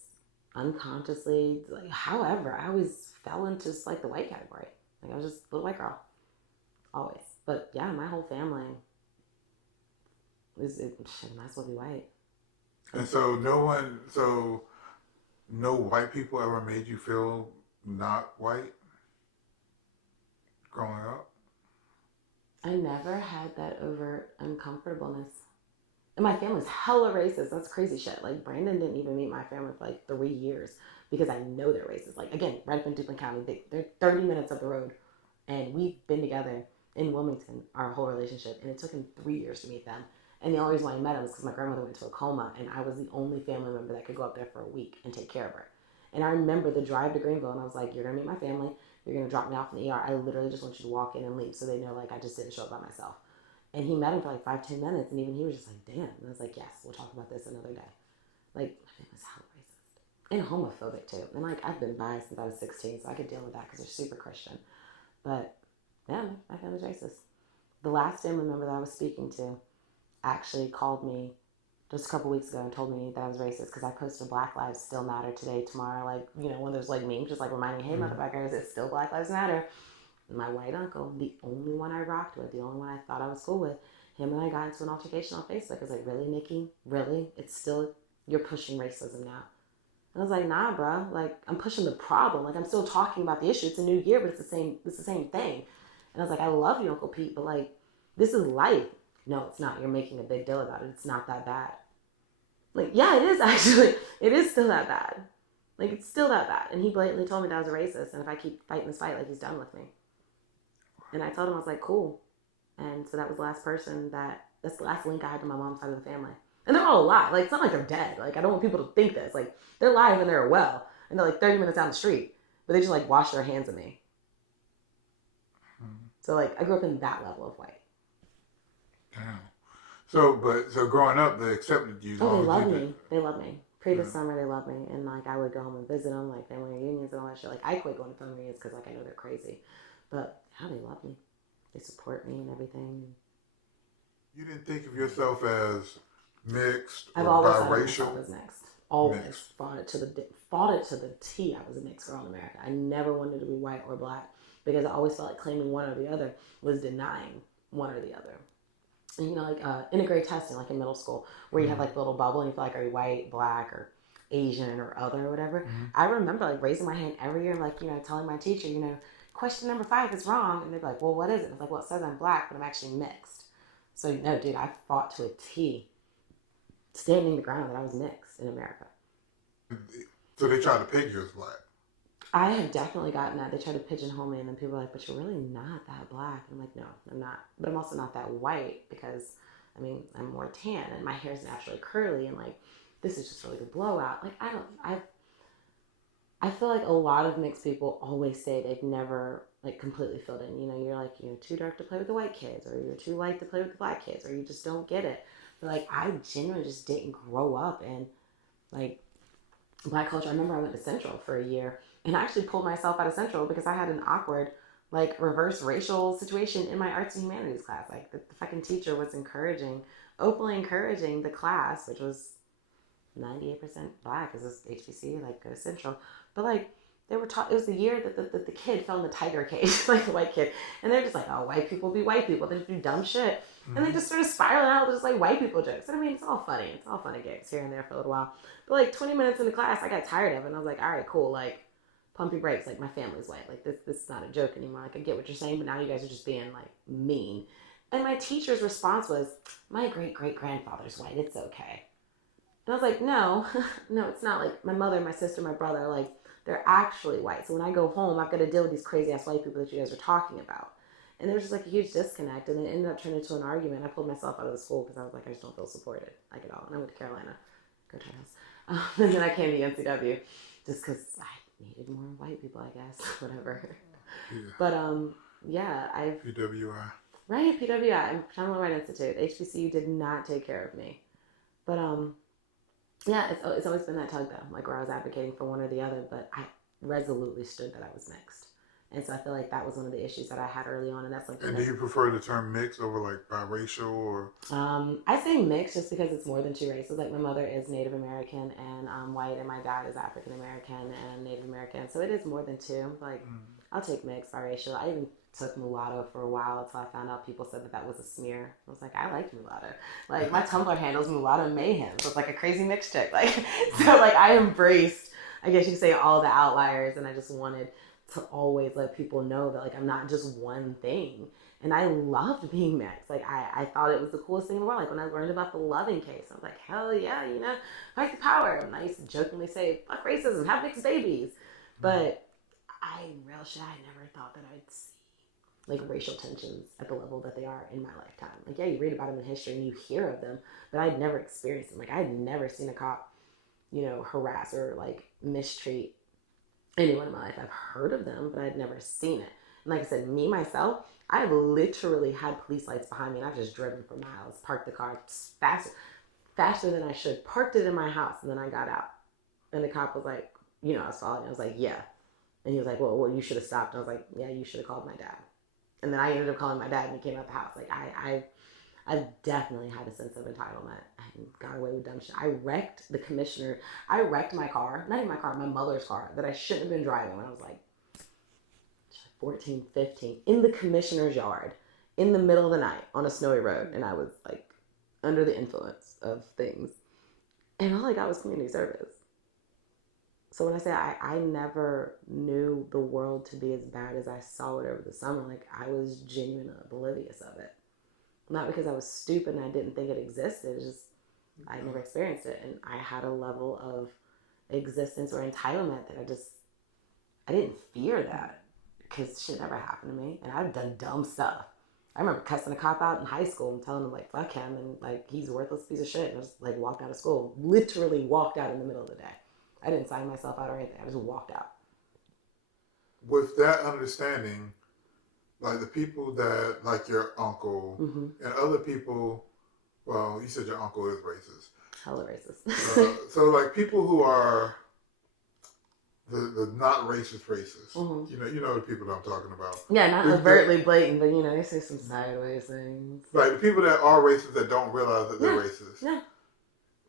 unconsciously, like, however, I always fell into just like the white category. Like, I was just a little white girl. Always. But yeah, my whole family might as well be white. And so no white people ever made you feel not white growing up? I never had that overt uncomfortableness. And my family's hella racist. That's crazy shit. Like, Brandon didn't even meet my family for like 3 years because I know they're racist. Like, again, right up in Duplin County, they're 30 minutes up the road. And we've been together in Wilmington our whole relationship. And it took him 3 years to meet them. And the only reason why I met him is because my grandmother went into a coma. And I was the only family member that could go up there for a week and take care of her. And I remember the drive to Greenville. And I was like, you're going to meet my family. You're going to drop me off in the ER. I literally just want you to walk in and leave so they know, like, I just didn't show up by myself. And he met him for like 5-10 minutes, and even he was just like, damn. And I was like, yes, we'll talk about this another day. Like, my family's hella racist. And homophobic, too. And like, I've been bi since I was 16, so I could deal with that because they're super Christian. But, yeah, my family's racist. The last family member that I was speaking to actually called me just a couple weeks ago and told me that I was racist because I posted Black Lives Still Matter today, tomorrow. Like, one of those, like, memes just, like, reminding, hey, motherfuckers, it's still Black Lives Matter. My white uncle, the only one I rocked with, the only one I thought I was cool with, him and I got into an altercation on Facebook. I was like, really, Nikki? Really? It's still, you're pushing racism now. And I was like, nah, bro. Like, I'm pushing the problem. Like, I'm still talking about the issue. It's a new year, but it's the same thing. And I was like, I love you, Uncle Pete, but like, this is life. No, it's not. You're making a big deal about it. It's not that bad. Like, yeah, it is actually. It is still that bad. Like, it's still that bad. And he blatantly told me that I was a racist. And if I keep fighting this fight, like, he's done with me. And I told him, I was like, cool. And so that was the last person that's the last link I had to my mom's side of the family. And they're all alive. Like, it's not like they're dead. Like, I don't want people to think this. Like, they're alive and they're well. And they're like 30 minutes down the street. But they just like wash their hands of me. So like, I grew up in that level of white. Damn. So growing up, they accepted you. Oh, they love me. They love me. Previous summer, they loved me. And like, I would go home and visit them, like family reunions and all that shit. Like, I quit going to family reunions because like, I know they're crazy. But yeah, they love me. They support me and everything. You didn't think of yourself as mixed or I've always biracial? thought of myself as mixed. Always mixed. Fought it to the T. I was a mixed girl in America. I never wanted to be white or Black because I always felt like claiming one or the other was denying one or the other. And like integrated testing, like in middle school, where you have like the little bubble and you feel like, are you white, Black, or Asian, or other, or whatever. Mm-hmm. I remember like raising my hand every year, like telling my teacher, question number 5 is wrong. And they'd be like, well, what is it? I was like, well, it says I'm Black, but I'm actually mixed. So, no, dude, I fought to a T, standing the ground that I was mixed in America. So they tried to peg you as Black? I have definitely gotten that. They try to pigeonhole me, and then people are like, but you're really not that Black. And I'm like, no, I'm not. But I'm also not that white because, I'm more tan, and my hair is naturally curly, and, like, this is just really good blowout. Like, I feel like a lot of mixed people always say they've never like completely filled in. You're like, you're too dark to play with the white kids, or you're too light to play with the Black kids, or you just don't get it. But like, I genuinely just didn't grow up in like Black culture. I remember I went to Central for a year, and I actually pulled myself out of Central because I had an awkward like reverse racial situation in my arts and humanities class. Like the fucking teacher was openly encouraging the class, which was 98% black, because it's HBC, like go to Central. But like they were taught, it was the year that the kid fell in the tiger cage, like the white kid, and they're just like, oh, white people be white people, they do dumb shit, and they just sort of spiraling out with just like white people jokes. And I mean, it's all funny, it's all funny gigs here and there for a little while. But like 20 minutes into class, I got tired of it, and I was like, all right, cool, like pump your brakes, like my family's white, like this is not a joke anymore. Like I get what you're saying, but now you guys are just being like mean. And my teacher's response was, my great-great-grandfather's white, it's okay. And I was like, no, no, it's not. Like my mother, my sister, my brother, like they're actually white. So when I go home, I've got to deal with these crazy ass white people that you guys are talking about. And there was just like a huge disconnect, and it ended up turning into an argument. I pulled myself out of the school because I was like, I just don't feel supported, like at all. And I went to Carolina, go Tigers. And then I came to UNCW just because I needed more white people, I guess, whatever. Yeah. But yeah, PWI. Right, PWI, Predominantly White Institute. HBCU did not take care of me. But yeah, it's always been that tug though, like where I was advocating for one or the other, but I resolutely stood that I was mixed. And so I feel like that was one of the issues that I had early on, and that's something. And do you prefer the term mixed over like biracial or? I say mixed just because it's more than two races. Like my mother is Native American and white, and my dad is African American and Native American, so it is more than two. Like I'll take mixed, biracial. I even took mulatto for a while until I found out people said that was a smear. I was like, I liked mulatto. Like my Tumblr handle's mulatto mayhem. So it's like a crazy mixed chick. Like so like I embraced, I guess you could say, all the outliers, and I just wanted to always let people know that like I'm not just one thing. And I loved being mixed. Like I thought it was the coolest thing in the world. Like when I learned about the loving case, I was like, hell yeah, you know, fight the power. And I used to jokingly say, fuck racism, have mixed babies. But real shit, I never thought that I'd see like racial tensions at the level that they are in my lifetime. Like, yeah, you read about them in history and you hear of them, but I'd never experienced them. Like, I had never seen a cop, you know, harass or like mistreat anyone in my life. I've heard of them, but I'd never seen it. And like I said, me, myself, I've literally had police lights behind me and I've just driven for miles, parked the car faster than I should, parked it in my house, and then I got out. And the cop was like, you know, I was following. I was like, yeah. And he was like, well, you should have stopped. And I was like, yeah, you should have called my dad. And then I ended up calling my dad and he came out the house. Like I've definitely had a sense of entitlement. I got away with dumb shit. I wrecked my car, not even my car, my mother's car that I shouldn't have been driving when I was like 14, 15, in the commissioner's yard in the middle of the night on a snowy road. And I was like under the influence of things. And all I got was community service. So when I say I never knew the world to be as bad as I saw it over the summer, like I was genuinely oblivious of it. Not because I was stupid and I didn't think it existed, it's just I never experienced it. And I had a level of existence or entitlement that I didn't fear that because shit never happened to me. And I've done dumb stuff. I remember cussing a cop out in high school and telling him like, fuck him, and like he's a worthless piece of shit. And I just like walked out of school, literally walked out in the middle of the day. I didn't sign myself out or anything. I just walked out. With that understanding, like the people that, like your uncle and other people, well, you said your uncle is racist. Hella racist. So like people who are the not racist racists, you know the people that I'm talking about. Yeah, not overtly blatant, but you know, they say some sideways things. Like the people that are racist that don't realize that they're racist. Yeah.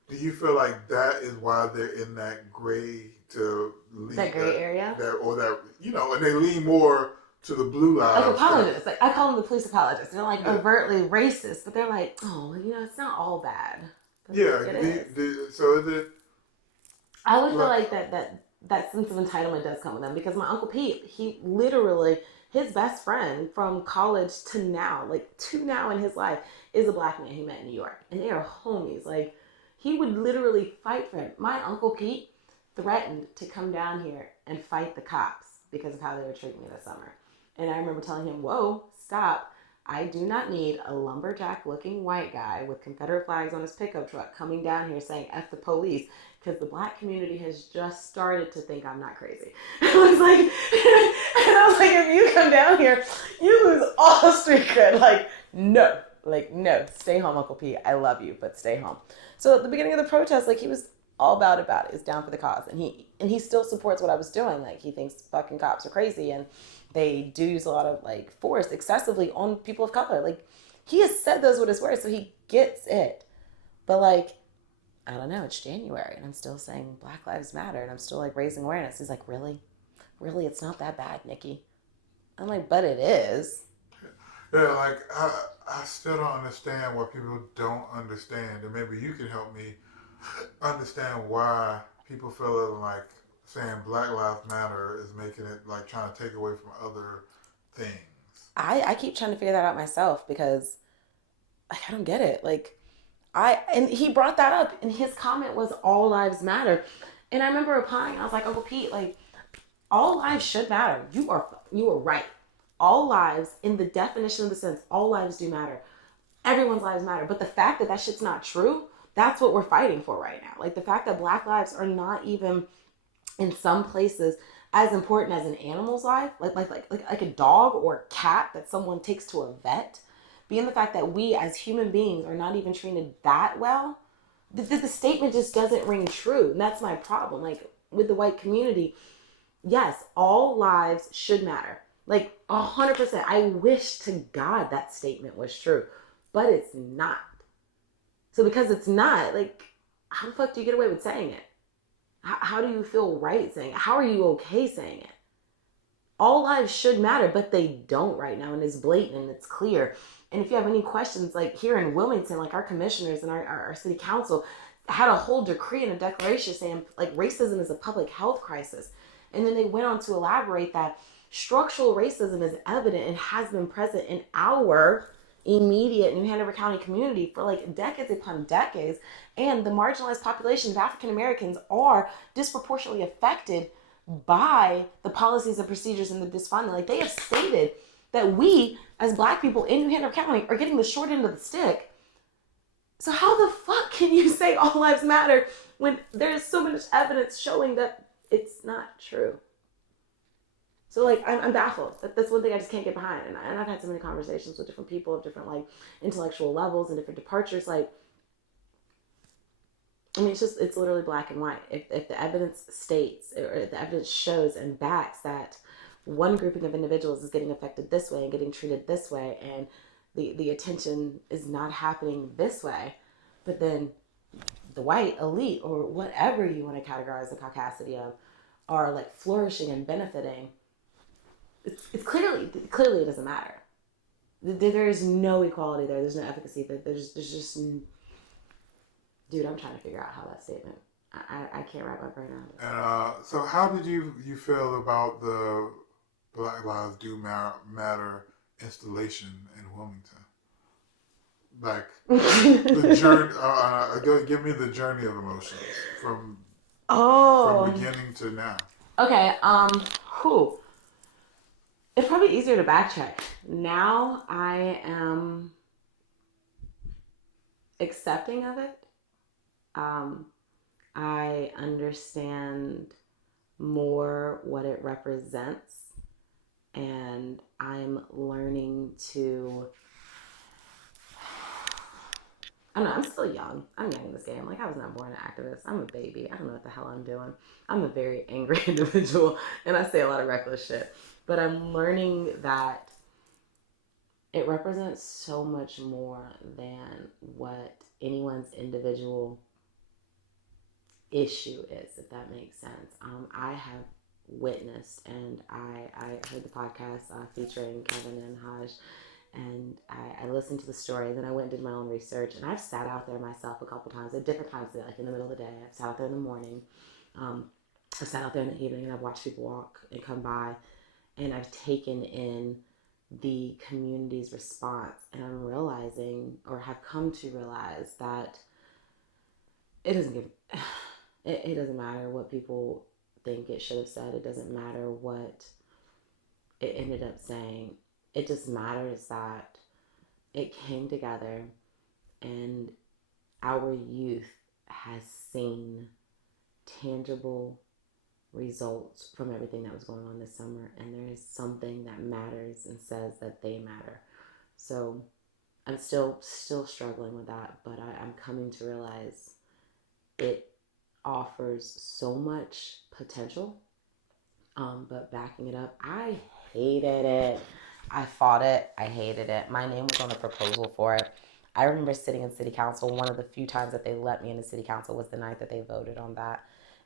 Do you feel like that is why they're in that gray to lean that gray area? That, you know, and they lean more to the blue line. Like apologists. Like I call them the police apologists. They're like overtly racist, but they're like, oh, you know, it's not all bad. But yeah. So is it? I would feel like that sense of entitlement does come with them, because my Uncle Pete, he literally, his best friend from college to now in his life is a black man he met in New York. And they are homies. Like, he would literally fight for him. My Uncle Pete threatened to come down here and fight the cops because of how they were treating me this summer. And I remember telling him, whoa, stop. I do not need a lumberjack-looking white guy with Confederate flags on his pickup truck coming down here saying F the police, because the black community has just started to think I'm not crazy. I was like, if you come down here, you lose all street cred. Like, no, stay home, Uncle Pete. I love you, but stay home. So at the beginning of the protest, like, he was all about it, is down for the cause. And he still supports what I was doing. Like, he thinks fucking cops are crazy and they do use a lot of like force excessively on people of color. Like, he has said those with his words, so he gets it. But like, I don't know, it's January and I'm still saying Black Lives Matter and I'm still like raising awareness. He's like, really? Really, it's not that bad, Nikki. I'm like, but it is. Yeah, like I still don't understand what people don't understand, and maybe you can help me understand why people feel like saying Black Lives Matter is making it like trying to take away from other things. I keep trying to figure that out myself because like, I don't get it. Like, and he brought that up and his comment was all lives matter. And I remember replying, I was like, Uncle Pete, like, all lives should matter. You are right. All lives, in the definition of the sense, all lives do matter. Everyone's lives matter. But the fact that that shit's not true, that's what we're fighting for right now. Like, the fact that Black lives are not even in some places as important as an animal's life, like a dog or a cat that someone takes to a vet, being the fact that we as human beings are not even treated that well, the statement just doesn't ring true. And that's my problem. Like, with the white community, yes, all lives should matter. Like, 100%. I wish to God that statement was true, but it's not. So because it's not, like, how the fuck do you get away with saying it? How do you feel right saying it? How are you okay saying it? All lives should matter, but they don't right now, and it's blatant and it's clear. And if you have any questions, like here in Wilmington, like our commissioners and our city council had a whole decree and a declaration saying like racism is a public health crisis. And then they went on to elaborate that structural racism is evident and has been present in our immediate New Hanover County community for like decades upon decades. And the marginalized population of African Americans are disproportionately affected by the policies and procedures and the dysfunding. Like, they have stated that we as Black people in New Hanover County are getting the short end of the stick. So how the fuck can you say all lives matter when there's so much evidence showing that it's not true? So like, I'm baffled. That's one thing I just can't get behind. And I've had so many conversations with different people of different like intellectual levels and different departures. Like, I mean, it's literally black and white. If the evidence states, or if the evidence shows and backs that one grouping of individuals is getting affected this way and getting treated this way, and the attention is not happening this way, but then the white elite, or whatever you want to categorize the caucasity of, are like flourishing and benefiting, it's clearly it doesn't matter. There is no equality there. There's no efficacy. There's just... Dude, I'm trying to figure out how that statement... I can't wrap my brain around it. And so how did you feel about the Black Lives Do Matter installation in Wilmington? Like, the journey... give me the journey of emotions from beginning to now. Okay, it's probably easier to backtrack. Now I am accepting of it. I understand more what it represents, and I'm learning to... I don't know, I'm still young. I'm young in this game. Like, I was not born an activist. I'm a baby. I don't know what the hell I'm doing. I'm a very angry individual, and I say a lot of reckless shit. But I'm learning that it represents so much more than what anyone's individual issue is, if that makes sense. I have witnessed, and I heard the podcast featuring Kevin and Haj, and I listened to the story, and then I went and did my own research, and I've sat out there myself a couple times at different times, like in the middle of the day. I've sat out there in the morning, I sat out there in the evening, and I've watched people walk and come by, and I've taken in the community's response, and I'm realizing, or have come to realize, that it doesn't give... It doesn't matter what people think it should have said. It doesn't matter what it ended up saying. It just matters that it came together and our youth has seen tangible results from everything that was going on this summer. And there is something that matters and says that they matter. So I'm still struggling with that, but I'm coming to realize offers so much potential. But backing it up, I hated it. I fought it. I hated it. My name was on the proposal for it. I remember sitting in city council. One of the few times that they let me into city council was the night that they voted on that.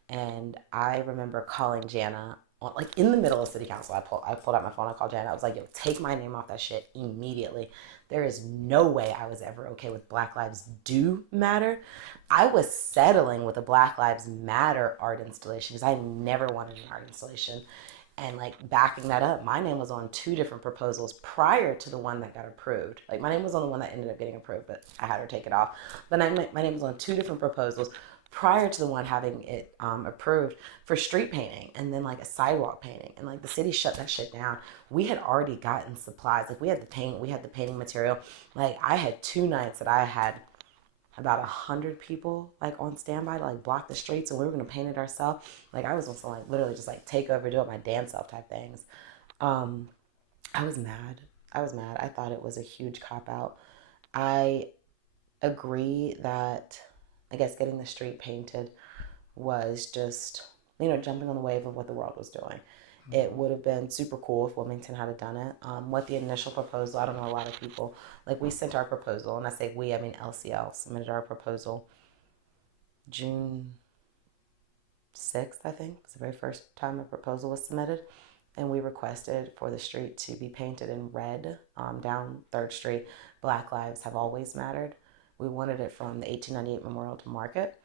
And I remember calling Jana, like in the middle of city council. I pulled out my phone. I called Jana. I was like, yo, take my name off that shit immediately. There is no way I was ever okay with Black Lives Do Matter. I was settling with a Black Lives Matter art installation because I never wanted an art installation. And like backing that up, my name was on 2 different proposals prior to the one that got approved. Like my name was on the one that ended up getting approved, but I had her take it off. But my name was on 2 different proposals prior to the one having it approved for street painting and then like a sidewalk painting. And like the city shut that shit down. We had already gotten supplies. Like we had the paint, we had the painting material. Like I had 2 nights that I had about 100 people like on standby to like block the streets, and we were gonna paint it ourselves. Like I was also like literally just like take over, do it my damn self type things. I was mad. I thought it was a huge cop out. I agree that I guess getting the street painted was just, jumping on the wave of what the world was doing. It would have been super cool if Wilmington had done it. What the initial proposal, I don't know a lot of people, like we sent our proposal, and I say we, I mean LCL submitted our proposal June 6th, I think. It was the very first time a proposal was submitted. And we requested for the street to be painted in red down 3rd Street. Black lives have always mattered. We wanted it from the 1898 Memorial to Market.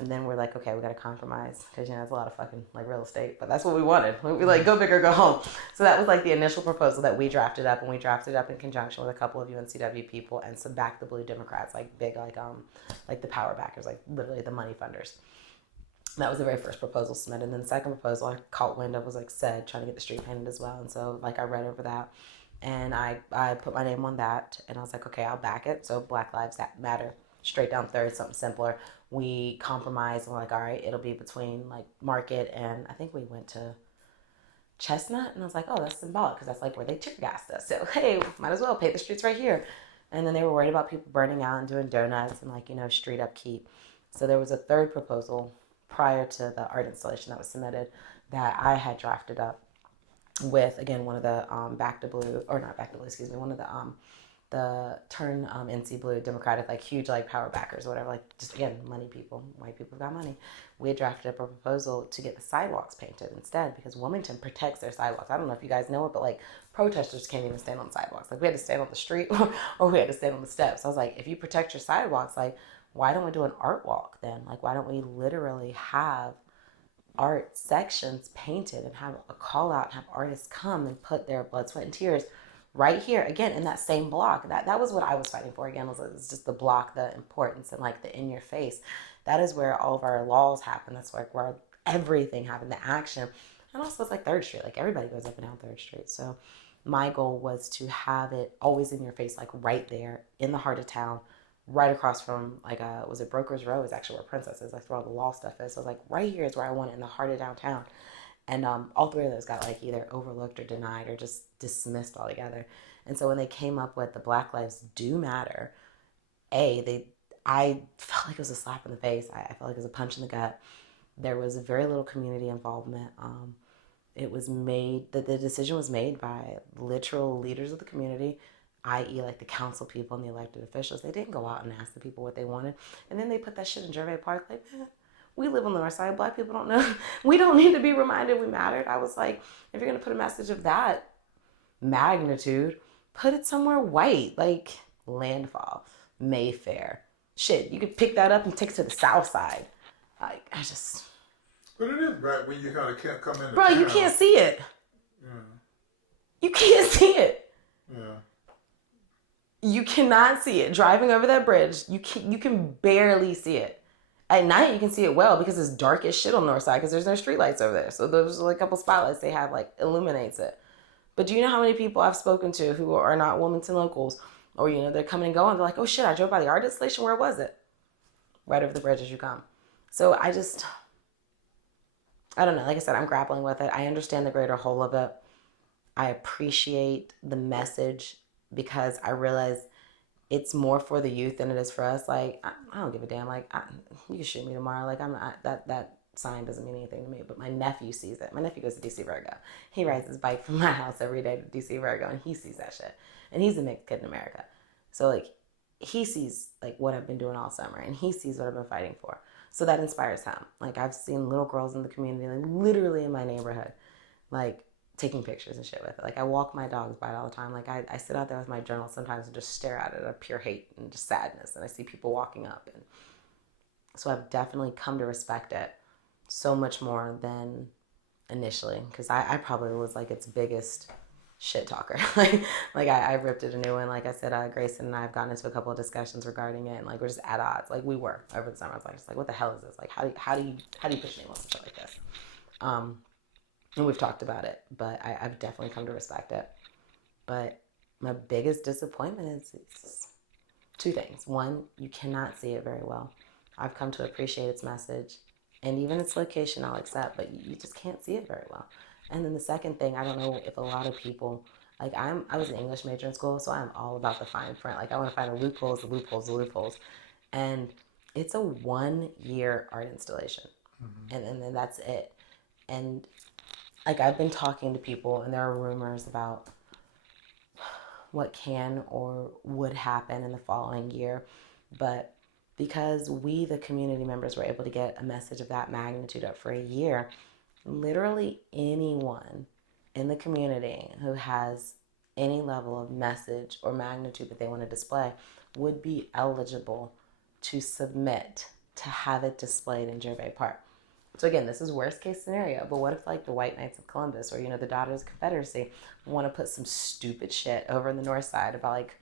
And then we're like, okay, we got to compromise because, it's a lot of fucking like real estate. But that's what we wanted. We like, go big or go home. So that was like the initial proposal that we drafted up. And we drafted up in conjunction with a couple of UNCW people and some Back the Blue Democrats, like big, like the power backers, like literally the money funders. That was the very first proposal submitted. And then the second proposal I caught wind of was like said, trying to get the street painted as well. And so like I read over that and I put my name on that and I was like, okay, I'll back it. So Black Lives Matter, straight down 3rd, something simpler. We compromised and we're like, all right, it'll be between like Market and I think we went to Chestnut. And I was like, oh, that's symbolic because that's like where they tear gassed us. So hey, might as well paint the streets right here. And then they were worried about people burning out and doing donuts and like, street upkeep. So there was a 3rd proposal prior to the art installation that was submitted that I had drafted up with, again, one of the Back to Blue, or not Back to Blue, excuse me, one of the Turn NC Blue Democratic, like huge like power backers or whatever, like just again, money people, white people got money. We had drafted up a proposal to get the sidewalks painted instead because Wilmington protects their sidewalks. I don't know if you guys know it, but like protesters can't even stand on sidewalks. Like we had to stand on the street or we had to stand on the steps. I was like, if you protect your sidewalks, like why don't we do an art walk then? Like, why don't we literally have art sections painted and have a call out and have artists come and put their blood, sweat, and tears right here, again, in that same block. That was what I was fighting for, again, was just the block, the importance, and like the in your face. That is where all of our laws happen. That's like where everything happened, the action. And also it's like 3rd Street, like everybody goes up and down 3rd Street. So my goal was to have it always in your face, like right there in the heart of town, right across from like was it Broker's Row is actually where Princess is, like where all the law stuff is. So I was like, right here is where I want it, in the heart of downtown. And all 3 of those got like either overlooked or denied or just dismissed altogether. And so when they came up with the Black Lives Do Matter, I felt like it was a slap in the face. I felt like it was a punch in the gut. There was very little community involvement. It was made, the decision was made by literal leaders of the community, i.e. like the council people and the elected officials. They didn't go out and ask the people what they wanted. And then they put that shit in Gervais Park like, man, we live on the north side. Black people don't know. We don't need to be reminded we mattered. I was like, if you're going to put a message of that magnitude, put it somewhere white, like Landfall, Mayfair. Shit, you could pick that up and take it to the south side. Like, But it is right when you kind of can't come in. Bro, you can't see it. Yeah. You can't see it. Yeah. You cannot see it. Driving over that bridge, you can barely see it. At night, you can see it well because it's dark as shit on the north side because there's no street lights over there. So there's like a couple spotlights they have like illuminates it. But do you know how many people I've spoken to who are not Wilmington locals, or they're coming and going? They're like, oh shit, I drove by the art installation. Where was it? Right over the bridge as you come. So I don't know. Like I said, I'm grappling with it. I understand the greater whole of it. I appreciate the message because I realize it's more for the youth than it is for us. Like, I don't give a damn. Like, you can shoot me tomorrow. Like, I'm not, that sign doesn't mean anything to me. But my nephew sees it. My nephew goes to DC Virgo. He rides his bike from my house every day to DC Virgo, and he sees that shit. And he's a mixed kid in America. So, like, he sees, like, what I've been doing all summer, and he sees what I've been fighting for. So that inspires him. Like, I've seen little girls in the community, like, literally in my neighborhood, like, taking pictures and shit with it. Like, I walk my dogs by it all the time. Like, I sit out there with my journal sometimes and just stare at it out of pure hate and just sadness. And I see people walking up. And so I've definitely come to respect it so much more than initially. Because I probably was, like, its biggest shit talker. like I ripped it a new one. Like I said, Grayson and I have gotten into a couple of discussions regarding it. And, like, we're just at odds. Like, we were over the summer. I was like, what the hell is this? Like, how do you push me on some shit like this? And we've talked about it, but I've definitely come to respect it. But my biggest disappointment is two things. One, you cannot see it very well. I've come to appreciate its message, and even its location I'll accept, but you just can't see it very well. And then the second thing, I don't know if a lot of people, like, I was an English major in school, so I'm all about the fine print. Like, I want to find the loopholes. And it's a 1-year art installation. And then that's it. And, like, I've been talking to people, and there are rumors about what can or would happen in the following year. But because we, the community members, were able to get a message of that magnitude up for a year, literally anyone in the community who has any level of message or magnitude that they want to display would be eligible to submit to have it displayed in Gervais Park. So again, this is worst case scenario, but what if, like, the White Knights of Columbus or, the Daughters of Confederacy want to put some stupid shit over in the north side about, like,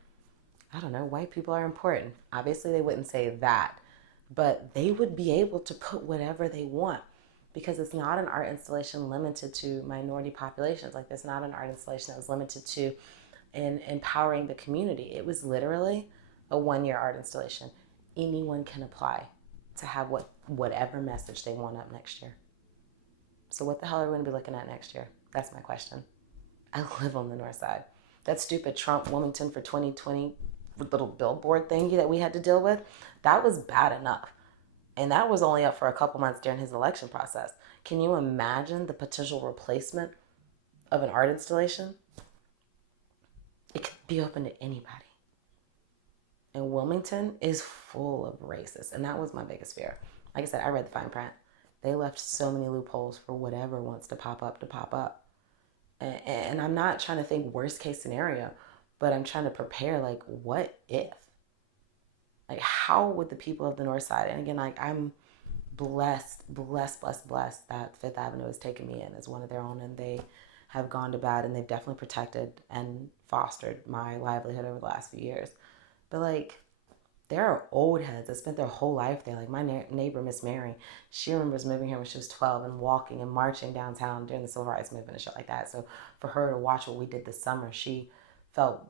I don't know, white people are important. Obviously they wouldn't say that, but they would be able to put whatever they want, because it's not an art installation limited to minority populations. Like, there's not an art installation that was limited to empowering the community. It was literally a 1-year art installation. Anyone can apply to have whatever message they want up next year. So what the hell are we going to be looking at next year? That's my question. I live on the north side. That stupid Trump Wilmington for 2020 little billboard thingy that we had to deal with, that was bad enough. And that was only up for a couple months during his election process. Can you imagine the potential replacement of an art installation? It could be open to anybody. And Wilmington is full of racists. And that was my biggest fear. Like I said, I read the fine print. They left so many loopholes for whatever wants to pop up. And I'm not trying to think worst case scenario, but I'm trying to prepare, like, what if? Like, how would the people of the north side, and again, like, I'm blessed that Fifth Avenue has taken me in as one of their own, and they have gone to bat, and they've definitely protected and fostered my livelihood over the last few years. But, like, there are old heads that spent their whole life there. Like, my neighbor, Miss Mary, she remembers moving here when she was 12 and walking and marching downtown during the Civil Rights Movement and shit like that. So for her to watch what we did this summer, she felt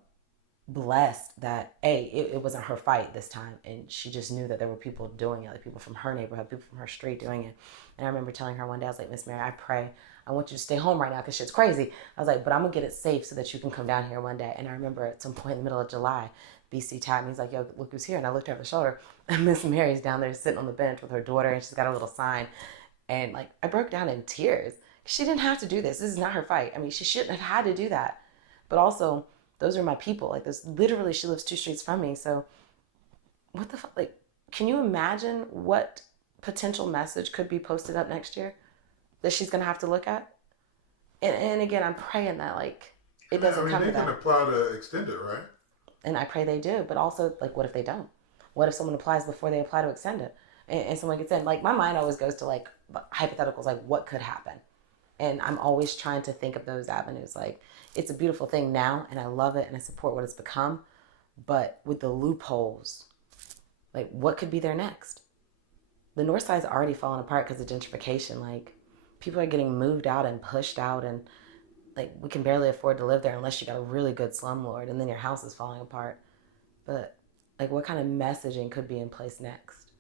blessed that, it wasn't her fight this time. And she just knew that there were people doing it, like people from her neighborhood, people from her street doing it. And I remember telling her one day, I was like, Miss Mary, I pray, I want you to stay home right now because shit's crazy. I was like, but I'm going to get it safe so that you can come down here one day. And I remember at some point in the middle of July, BC tapped me. He's like, yo, look who's here. And I looked over the shoulder, and Miss Mary's down there sitting on the bench with her daughter, and she's got a little sign. And, like, I broke down in tears. She didn't have to do this. This is not her fight. I mean, she shouldn't have had to do that. But also, those are my people. Like, this, literally, she lives 2 streets from me. So what the fuck? Like, can you imagine what potential message could be posted up next year that she's going to have to look at? And again, I'm praying that, like, it doesn't come to that. They can apply to extend it, right? And I pray they do. But also, like, what if they don't? What if someone applies before they apply to extend it? And someone gets in? Like, my mind always goes to, like, hypotheticals, like, what could happen? And I'm always trying to think of those avenues. Like, it's a beautiful thing now, and I love it, and I support what it's become. But with the loopholes, like, what could be there next? The north side's already falling apart because of gentrification. Like, people are getting moved out and pushed out, and, like, we can barely afford to live there unless you got a really good slumlord, and then your house is falling apart. But, like, what kind of messaging could be in place next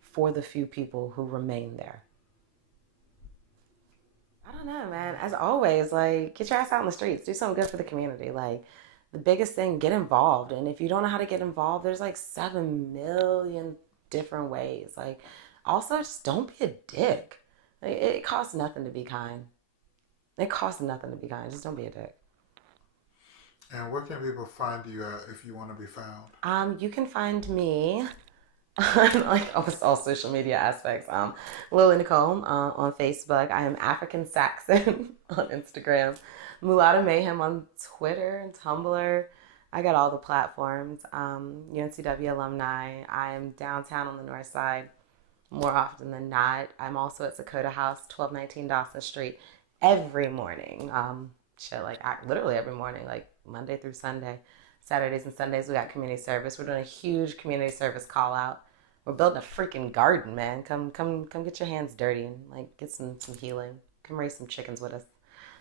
for the few people who remain there? I don't know, man. As always, like, get your ass out in the streets. Do something good for the community. Like, the biggest thing, get involved. And if you don't know how to get involved, there's like 7 million different ways. Like, also, just don't be a dick. Like, it costs nothing to be kind. It costs nothing to be kind. Just don't be a dick. And where can people find you if you want to be found? You can find me on like almost all social media aspects. Lily Nicole on Facebook. I am African Saxon on Instagram. Mulatto Mayhem on Twitter and Tumblr. I got all the platforms. UNCW alumni. I'm downtown on the north side more often than not. I'm also at Sakota House, 1219 Dawson Street, every morning. Literally every morning, like Monday through Sunday. Saturdays and Sundays, we got community service. We're doing a huge community service call out. We're building a freaking garden, man. Come get your hands dirty and like get some healing. Come raise some chickens with us.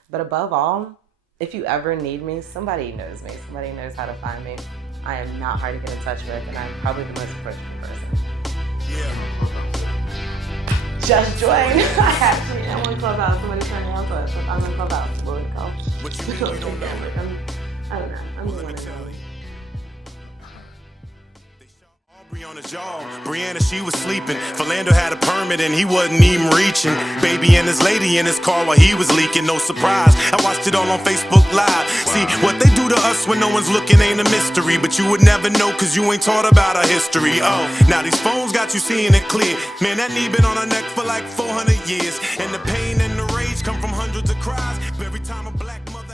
But above all, if you ever need me, somebody knows me. Somebody knows how to find me. I am not hard to get in touch with, and I'm probably the most approachable person. Yeah. Just join. I'm on Clubhouse. Somebody turned me on to it. I'm on Clubhouse. Lily Nicole. What you mean you don't know? I don't know. I'm the one that knows. On his jaw. Brianna, she was sleeping. Philando had a permit and he wasn't even reaching. Baby and his lady in his car while he was leaking. No surprise, I watched it all on Facebook Live. See, what they do to us when no one's looking ain't a mystery, but you would never know cause you ain't taught about our history. Oh, now these phones got you seeing it clear. Man, that knee been on her neck for like 400 years. And the pain and the rage come from hundreds of cries. Every time a black mother